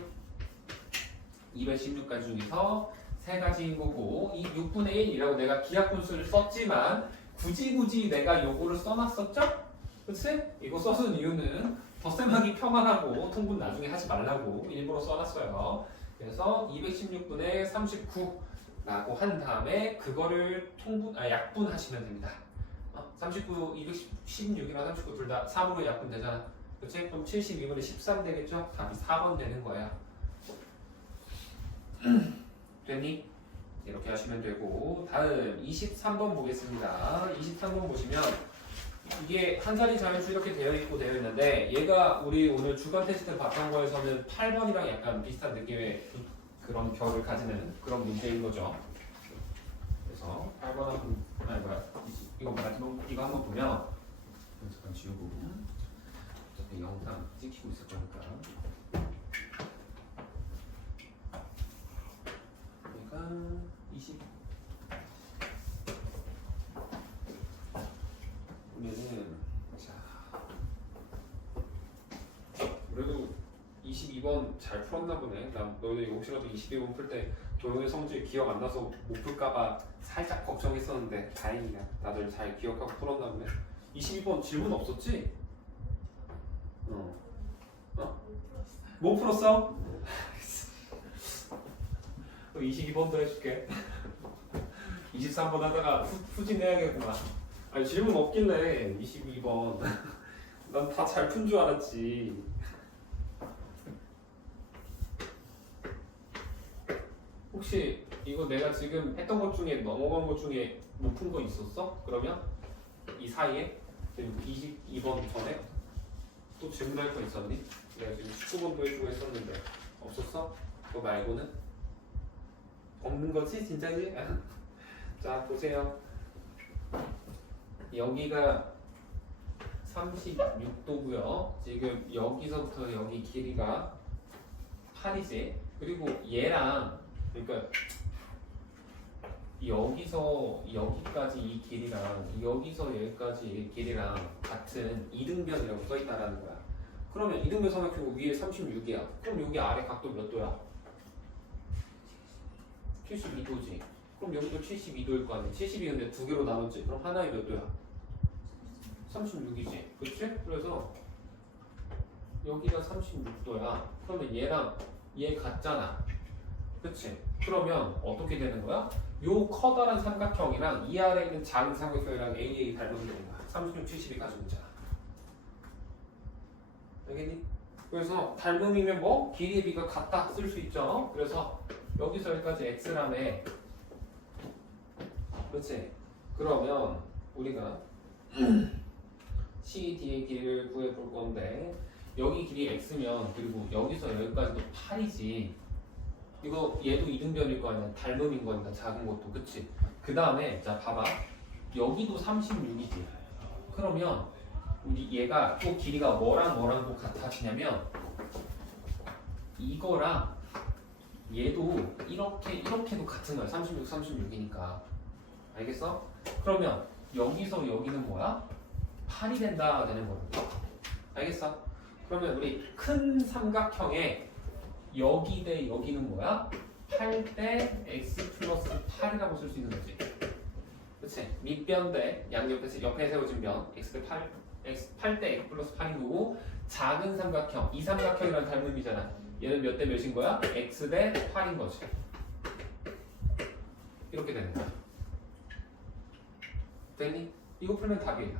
216가지 중에서 3가지인 거고 이 6분의 1이라고 내가 기하분수를 썼지만 굳이 내가 요거를 써놨었죠? 그치? 이거 써준 이유는 덧셈하기 편안하고 통분 나중에 하지 말라고 일부러 써놨어요. 그래서 216분의 39 라고 한 다음에 그거를 약분하시면 됩니다. 39, 216이랑 39 둘 다 3으로 약분 되잖아. 그치? 그럼 72분의 13 되겠죠? 답이 4번 되는 거야. 됐니? 이렇게 하시면 되고 다음 23번 보겠습니다. 23번 보시면 이게 한 자리 자연수 이렇게 되어 있고 되어 있는데 얘가 우리 오늘 주간 테스트 봤던 거에서는 8번이랑 약간 비슷한 느낌의 그런 결을 가지는 그런 문제인 거죠. 그래서 8번 이거 한번 보면 잠깐 지우고 어차피 영상 찍히고 있을 거니까 얘가 20 보면은 자 그래도 22번 잘 풀었나 보네. 난 너희들 혹시라도 22번 풀 때 도영의 성질 기억 안 나서 못 풀까봐 살짝 걱정했었는데 다행이야. 다들 잘 기억하고 풀었나 보네. 22번 질문 없었지? 못 풀었어? 22번도 해줄게. 23번 하다가 후진해야겠구나. 아니 질문 없길래 22번 난 다 잘 푼 줄 알았지. 혹시 이거 내가 지금 했던 것 중에 넘어간 것 중에 못 푼 거 있었어? 그러면 이 사이에 22번 전에 또 질문할 거 있었니? 내가 지금 19번도 해주고 했었는데 없었어? 그거 말고는? 없는 거지? 진짜지? 자 보세요. 여기가 36도고요. 지금 여기서부터 여기 길이가 8이지. 그리고 얘랑 그러니까 여기서 여기까지 이 길이랑 여기서 여기까지 이 길이랑 같은 이등변이라고 써있다라는 거야. 그러면 이등변 삼각형 위에 36이야. 그럼 여기 아래 각도 몇 도야? 72도지. 그럼 여기도 72도일 거 아니야. 72 근데 두 개로 나눴지. 그럼 하나에 몇 도야? 36이지. 그치? 그래서 여기가 36도야. 그러면 얘랑 얘 같잖아. 그치? 그러면 어떻게 되는 거야? 요 커다란 삼각형이랑 이 아래에 있는 작은 삼각형이랑 AA 닮은 되는 거야. 36, 72 가지고 있잖아. 알겠니? 그래서 닮음이면 뭐? 길이의 비가 같다 쓸 수 있죠. 그래서 여기서 여기까지 x라며. 그렇지? 그러면 우리가 CD의 길이를 구해볼 건데 여기 길이 x면 그리고 여기서 여기까지도 8이지. 이거 얘도 이등변일 거 아니야. 닮음인 거니까 작은 것도. 그치? 그 다음에 자 봐봐. 여기도 36이지. 그러면 우리 얘가 또 길이가 뭐랑 뭐랑 또 같아지냐면 이거랑 얘도 이렇게도 같은 거야. 36, 36이니까. 알겠어? 그러면 여기서 여기는 뭐야? 8이 된다 되는 거야. 알겠어? 그러면 우리 큰 삼각형에 여기 대 여기는 뭐야? 8대 x 플러스 8이라고 쓸 수 있는 거지. 그치? 밑변 대 양옆에 옆에 세워진 변 x 대 8, x 8대 x 플러스 8인 거고 작은 삼각형, 이 삼각형이랑 닮음이잖아. 얘는 몇 대 몇인 거야? x 대 8인 거지. 이렇게 되는 거야. 됐니? 이거 풀면 답이에요.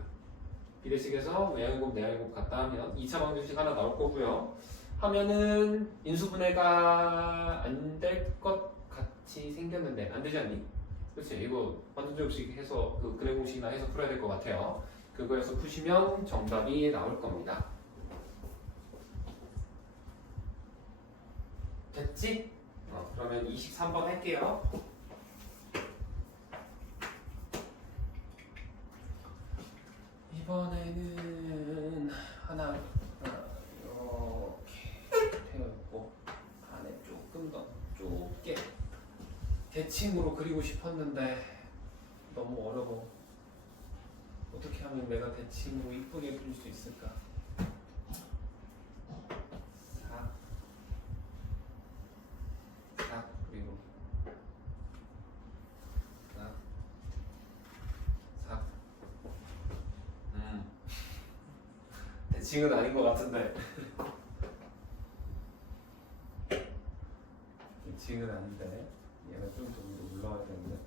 비례식에서 외양곱, 내양곱 같다 하면 2차 방정식 하나 나올 거고요. 하면은 인수분해가 안 될 것 같이 생겼는데 안 되지 않니? 그렇지? 이거 완전제곱식 해서 그 그래 공식이나 해서 풀어야 될 것 같아요. 그거에서 푸시면 정답이 나올 겁니다. 됐지? 그러면 23번 할게요. 이번에는 하나 이렇게 되어있고 안에 조금 더 좁게 대칭으로 그리고 싶었는데 너무 어려워. 어떻게 하면 내가 대칭으로 이쁘게 그릴 수 있을까? 4 그리고 4 대칭은 아닌 것 같은데. 대칭은 아닌데 얘가 좀 더 위로 올라가야 되는데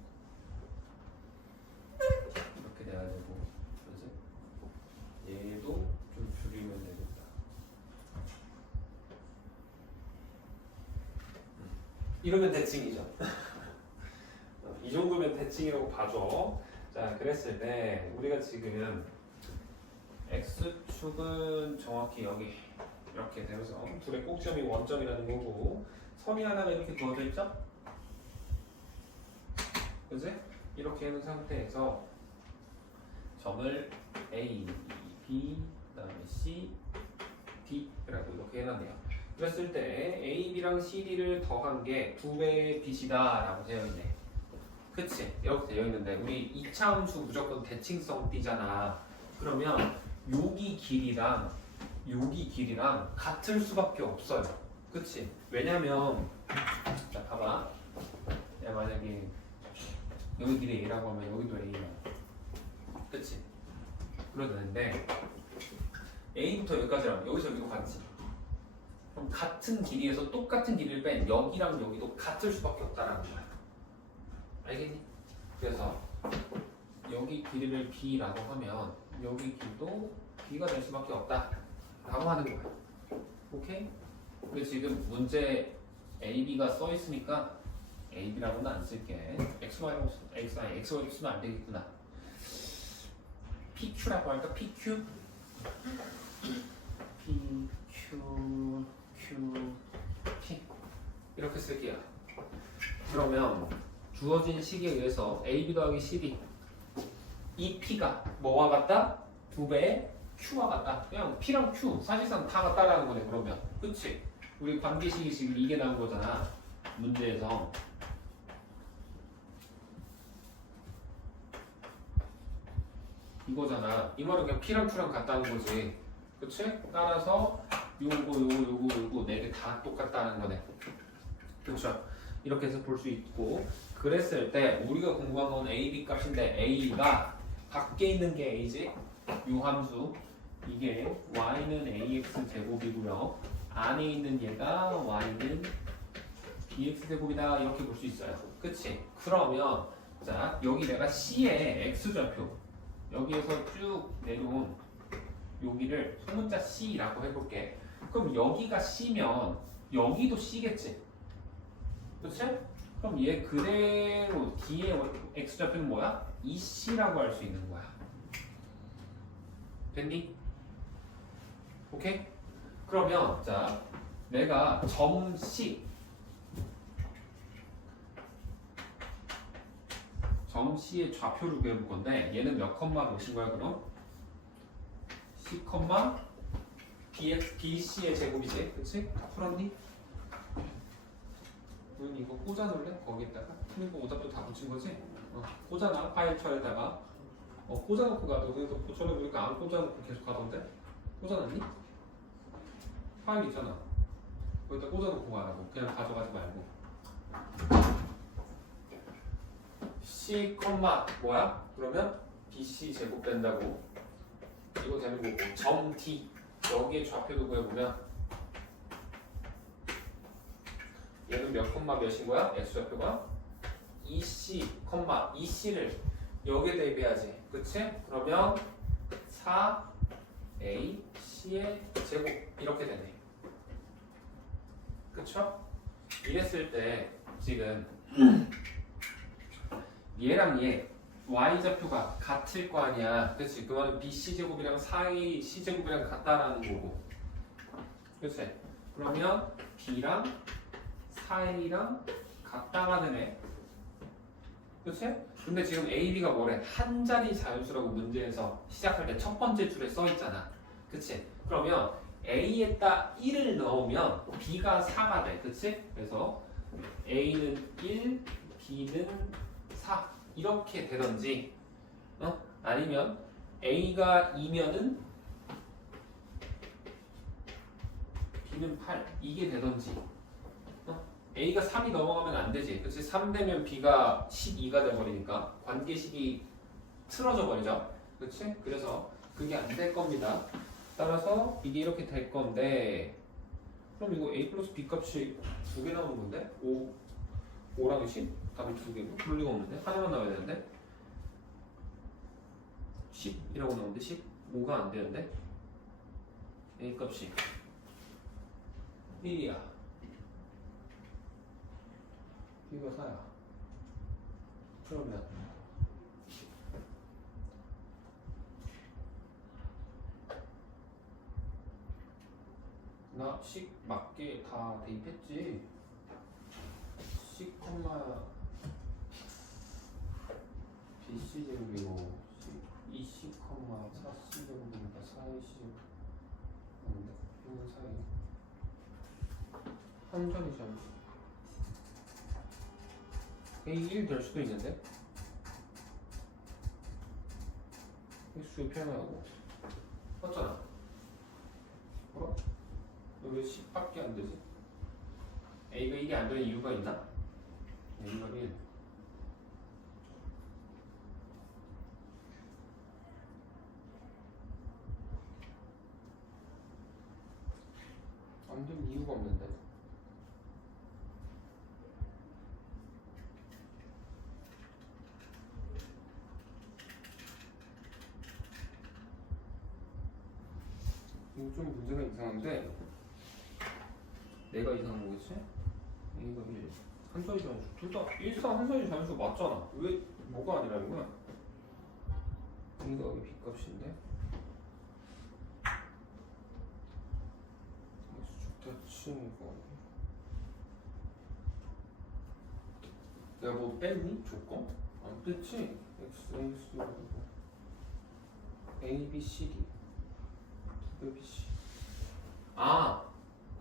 이렇게 돼야 되고, 그렇지? 얘도 좀 줄이면 되겠다. 이러면 대칭이죠. 이 정도면 대칭이라고 봐줘. 자, 그랬을 때 우리가 지금 x축은 정확히 여기 이렇게 되면서 둘의 꼭지점이 원점이라는 거고 선이 하나가 이렇게 그어져 있죠? 그지? 이렇게 해놓은 상태에서 점을 A, B, 그다음에 C, D라고 이렇게 해놨네요. 그랬을 때 A, B랑 C, D를 더한 게 2배의 빛이다 라고 되어 있네. 그치? 이렇게 되어 있는데 우리 2차 함수 무조건 대칭성 띠잖아. 그러면 여기 길이랑 같을 수밖에 없어요. 그치? 왜냐면 자 봐봐. 내가 만약에 여기 길이 A라고 하면 여기도 A야. 그치? 그러는데 A부터 여기까지랑 여기서 여기도 같지. 그럼 같은 길이에서 똑같은 길이를 뺀 여기랑 여기도 같을 수밖에 없다라는 거야. 알겠니? 그래서 여기 길이를 B라고 하면 여기 길도 B가 될 수밖에 없다 라고 하는 거야. 오케이? 근데 지금 문제 A, B가 써 있으니까 AB라고는 안 쓸게. XY라고 XY 쓰면 안 되겠구나. PQ라고 할까? PQ? PQ P 이렇게 쓸게요. 그러면 주어진 식에 의해서 AB 더하기 CD 이 P가 뭐와 같다? 2배의 Q와 같다. 그냥 P랑 Q 사실상 다 같다라는 거네. 그러면 그치? 우리 관계식이 지금 이게 나온 거잖아. 문제에서 이거잖아. 이 말은 그냥 P랑 Q랑 같다는 거지. 그치? 따라서 요거 4개 다 똑같다는 거네. 그쵸? 이렇게 해서 볼 수 있고, 그랬을 때 우리가 공부한 건 A, B 값인데 A가 밖에 있는 게 A지? 요 함수 이게 Y는 AX 제곱이고요. 안에 있는 얘가 Y는 BX 제곱이다. 이렇게 볼 수 있어요. 그치? 그러면 자 여기 내가 C의 X좌표 여기에서 쭉 내려온 여기를 소문자 C라고 해볼게. 그럼 여기가 C면 여기도 C겠지? 그치? 그럼 얘 그대로 뒤에 X좌표는 뭐야? EC라고 할 수 있는 거야. 됐니? 오케이? 그러면 자 내가 점 C의 좌표를 구해볼 건데 얘는 몇 컴마 몇인 거야 그럼? C 컴마 BC의 제곱이지, 그치? 다 풀었니? 그럼 이거 꽂아놓을래? 거기에다가 틀린 거 오답도 다 붙인 거지? 꽂아놔 파일철에다가 꽂아놓고 가. 너네도 저번에 보니까 안 꽂아놓고 계속 가던데? 꽂아놨니? 파일 있잖아. 거기다 꽂아놓고 가라고. 그냥 가져가지 말고. C 컴마 뭐야? 그러면 BC 제곱 된다고. 이거 되는 거고. 점 D 여기에 좌표도 구해보면 얘는 몇 컴마 몇인 거야? X좌표가? EC 컴마 EC를 여기에 대입해야지. 그치? 그러면 4AC의 제곱 이렇게 되네. 그쵸? 이랬을 때 지금 얘랑 얘 Y좌표가 같을 거 아니야. 그치? 그 말은 BC제곱이랑 4AC제곱이랑 같다라는 거고. 그치? 그러면 B랑 4A랑 같다가 되네. 그치? 근데 지금 A, B가 뭐래? 한 자리 자연수라고 문제에서 시작할 때 첫 번째 줄에 써 있잖아. 그치? 그러면 A에다 1을 넣으면 B가 4가 돼. 그치? 그래서 A는 1, B는 4 이렇게 되던지 아니면 A가 2면은 B는 8 이게 되던지 A가 3이 넘어가면 안 되지. 그치? 3 되면 B가 12가 돼버리니까 관계식이 틀어져 버리죠. 그치? 그래서 그게 안 될 겁니다. 따라서 이게 이렇게 될 건데 그럼 이거 A 플러스 B 값이 2개 나오는 건데? 5랑 10? 답이 2개고? 그럴 리가 없는데? 하나만 나와야 되는데? 10이라고 나오는데 10? 5가 안 되는데? A 값이 1이야. B가 4야. 그러면 나 식 맞게 다 대입했지. 식 콤마 BC 제곱이고 이 C 콤마 4C 제곱이니까 4AC 제곱 있는 사이 한 자리 잠시 A1 될 수도 있는데 수 표현하고 맞잖아. 뭐라? 왜 10밖에 안 되지? A가 이게 안 되는 이유가 있나? A가 1 안 되는 이유가 없는데 이거 좀 문제가 이상한데 내가 이상한 거겠지? A가 1 한서희 전수 둘다 일상 한서희 전수 맞잖아. 왜 뭐가 아니라는 거야? A가 여기 B값인데 X축 대칭 이거 내가 뭐 뺐니? 조건? 안 뺐지? X, A, C A, B, C, D 두 배, B, C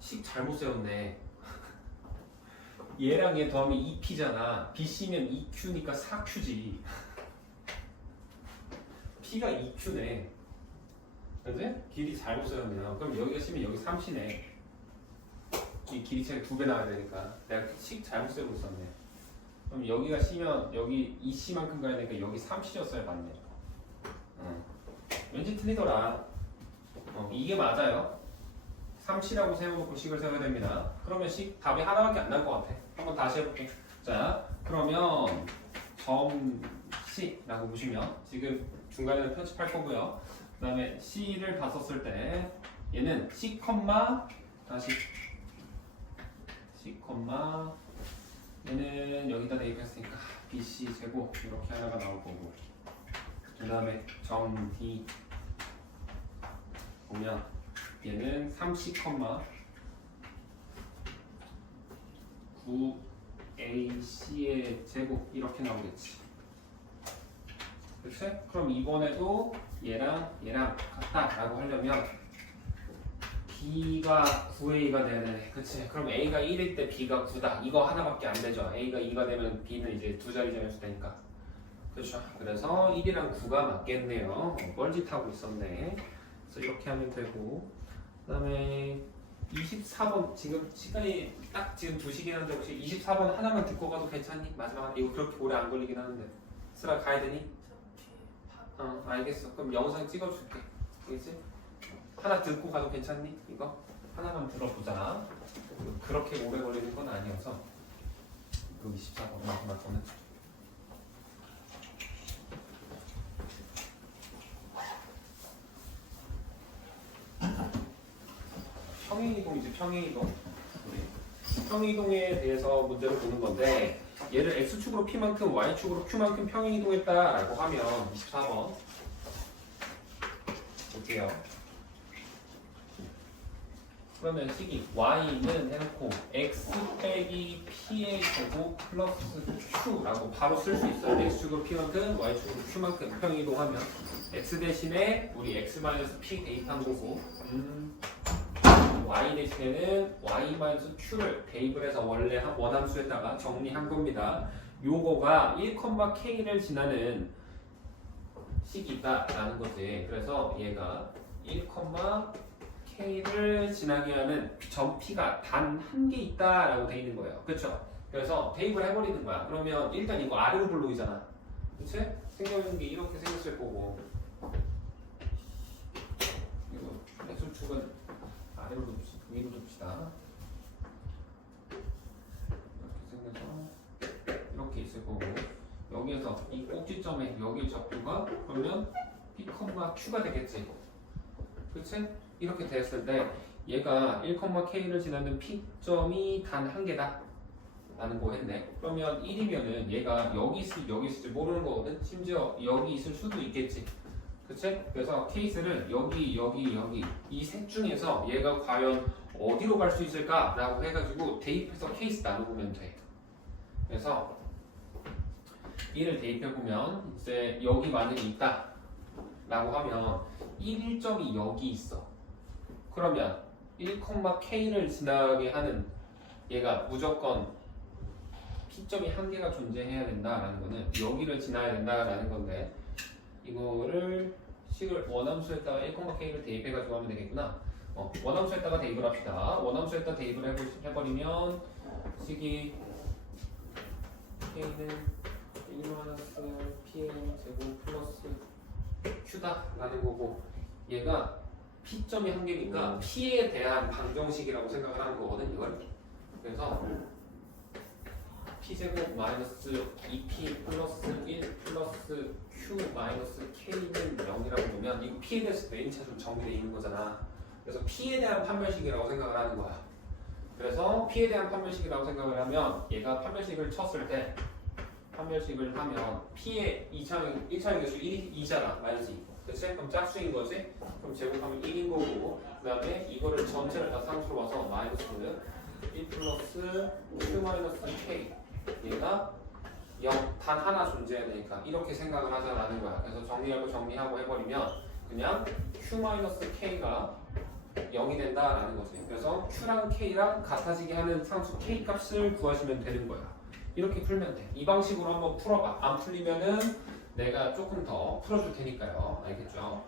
식 잘못 세웠네. 얘랑 얘 더하면 2P잖아. BC면 2Q니까 4Q지. P가 2Q네. 그지? 길이 잘못 세웠네요. 그럼 여기가 C면 여기 3C네. 이 길이 차이 2배 나와야 되니까 내가 식 잘못 세우고 있었네. 그럼 여기가 C면 여기 2C만큼 가야 되니까 여기 3C였어야 맞네. 왠지 틀리더라. 이게 맞아요. 3C라고 세워놓고 식을 세워야 됩니다. 그러면 식 답이 하나밖에 안 날 것 같아. 한번 다시 해볼게. 자, 그러면 점 C라고 보시면 지금 중간에는 편집할 거고요. 그 다음에 C를 봤었을 때 얘는 C, 다시 C, 얘는 여기다 대입했으니까 BC 제곱 이렇게 하나가 나올 거고 그 다음에 점 D 보면 얘는 3C, 9AC의 제곱 이렇게 나오겠지. 그치? 그럼 이번에도 얘랑 같다라고 하려면 B가 9A가 돼야 되네. 그치? 그럼 A가 1일 때 B가 9다. 이거 하나밖에 안 되죠. A가 2가 되면 B는 이제 두 자리 점수 되니까. 그렇죠. 그래서 1이랑 9가 맞겠네요. 뻘짓하고 있었네. 그래서 이렇게 하면 되고 그 다음에 24번 지금 시간이 딱 지금 2시긴 한데 혹시 24번 하나만 듣고 가도 괜찮니? 마지막 이거 그렇게 오래 안 걸리긴 하는데 쓰라 가야 되니? 알겠어. 그럼 영상 찍어줄게. 알겠지? 하나 듣고 가도 괜찮니? 이거? 하나만 들어보자. 그렇게 오래 걸리는 건 아니어서 그 24번 마지막 거는 평행이동이지. 평행이동. 평행이동에 대해서 문제를 보는 건데 얘를 X축으로 P만큼 Y축으로 Q만큼 평행이동했다라고 하면 24번 볼게요. 그러면 식이 Y는 해놓고 X 빼기 P의 제곱 플러스 Q라고 바로 쓸 수 있어요. X축으로 P만큼 Y축으로 Q만큼 평행이동하면 X 대신에 우리 X-P 대입한 거고 Y 대신에는 Y-Q를 대입을 해서 원래 원함수에다가 정리한 겁니다. 요거가 1,K를 지나는 식이 있다라는 거지. 그래서 얘가 1,K를 지나게 하는 점 P가 단 한 개 있다라고 돼 있는 거예요. 그렇죠? 그래서 대입을 해버리는 거야. 그러면 일단 이거 아래로 불러오잖아. 그치? 생겨있는 게 이렇게 생겼을 거고 이거 X축은 아래로 둡시다. 위로 둡시다. 이렇게 생겨서 이렇게 있을 거고 여기에서 이 꼭지점에 여기 적도가 그러면 P, Q가 되겠지. 그치? 이렇게 됐을 때 얘가 1,K를 지나는 P점이 단 한 개다 라는 거 했네. 그러면 1이면은 얘가 여기 있을지 모르는 거거든. 심지어 여기 있을 수도 있겠지. 그치? 그래서 케이스를 여기 이 셋 중에서 얘가 과연 어디로 갈 수 있을까? 라고 해가지고 대입해서 케이스 나눠보면 돼. 그래서 1을 대입해보면 이제 여기 만약에 있다 라고 하면 1점이 여기 있어. 그러면 1,K를 지나게 하는 얘가 무조건 P점이 한 개가 존재해야 된다라는 거는 여기를 지나야 된다라는 건데 이거를 식을 원함수에다가 1,K를 대입해가지고 하면 되겠구나. 원함수에다가 대입을 합시다. 원함수에다가 대입을 해버리면 식이 K는 1-P의 제곱 플러스 Q다 라는 거고 얘가 P점이 한 개니까 P에 대한 방정식이라고 생각을 하는 거거든 이걸. 그래서 P제곱 마이너스 2P 플러스 1 플러스 Q 마이너스 K는 0이라고 보면 이거 P에 대해서 메인차로 정리되어 있는 거잖아. 그래서 P에 대한 판별식이라고 생각을 하는 거야. 그래서 P에 대한 판별식이라고 생각을 하면 얘가 판별식을 쳤을 때 판별식을 하면 P의 1차원 개수 2잖아. 마이너스 2. 그치? 그럼 짝수인 거지? 그럼 제곱하면 1인 거고 그 다음에 이거를 전체를 다 상수로 봐서 마이너스 1 플러스 Q 마이너스 K 얘가 0 단 하나 존재해야 되니까 이렇게 생각을 하자라는 거야. 그래서 정리하고 해버리면 그냥 Q 마이너스 K가 0이 된다라는 거지. 그래서 Q랑 K랑 같아지게 하는 상수 K 값을 구하시면 되는 거야. 이렇게 풀면 돼. 이 방식으로 한번 풀어봐. 안 풀리면은 내가 조금 더 풀어줄 테니까요. 알겠죠?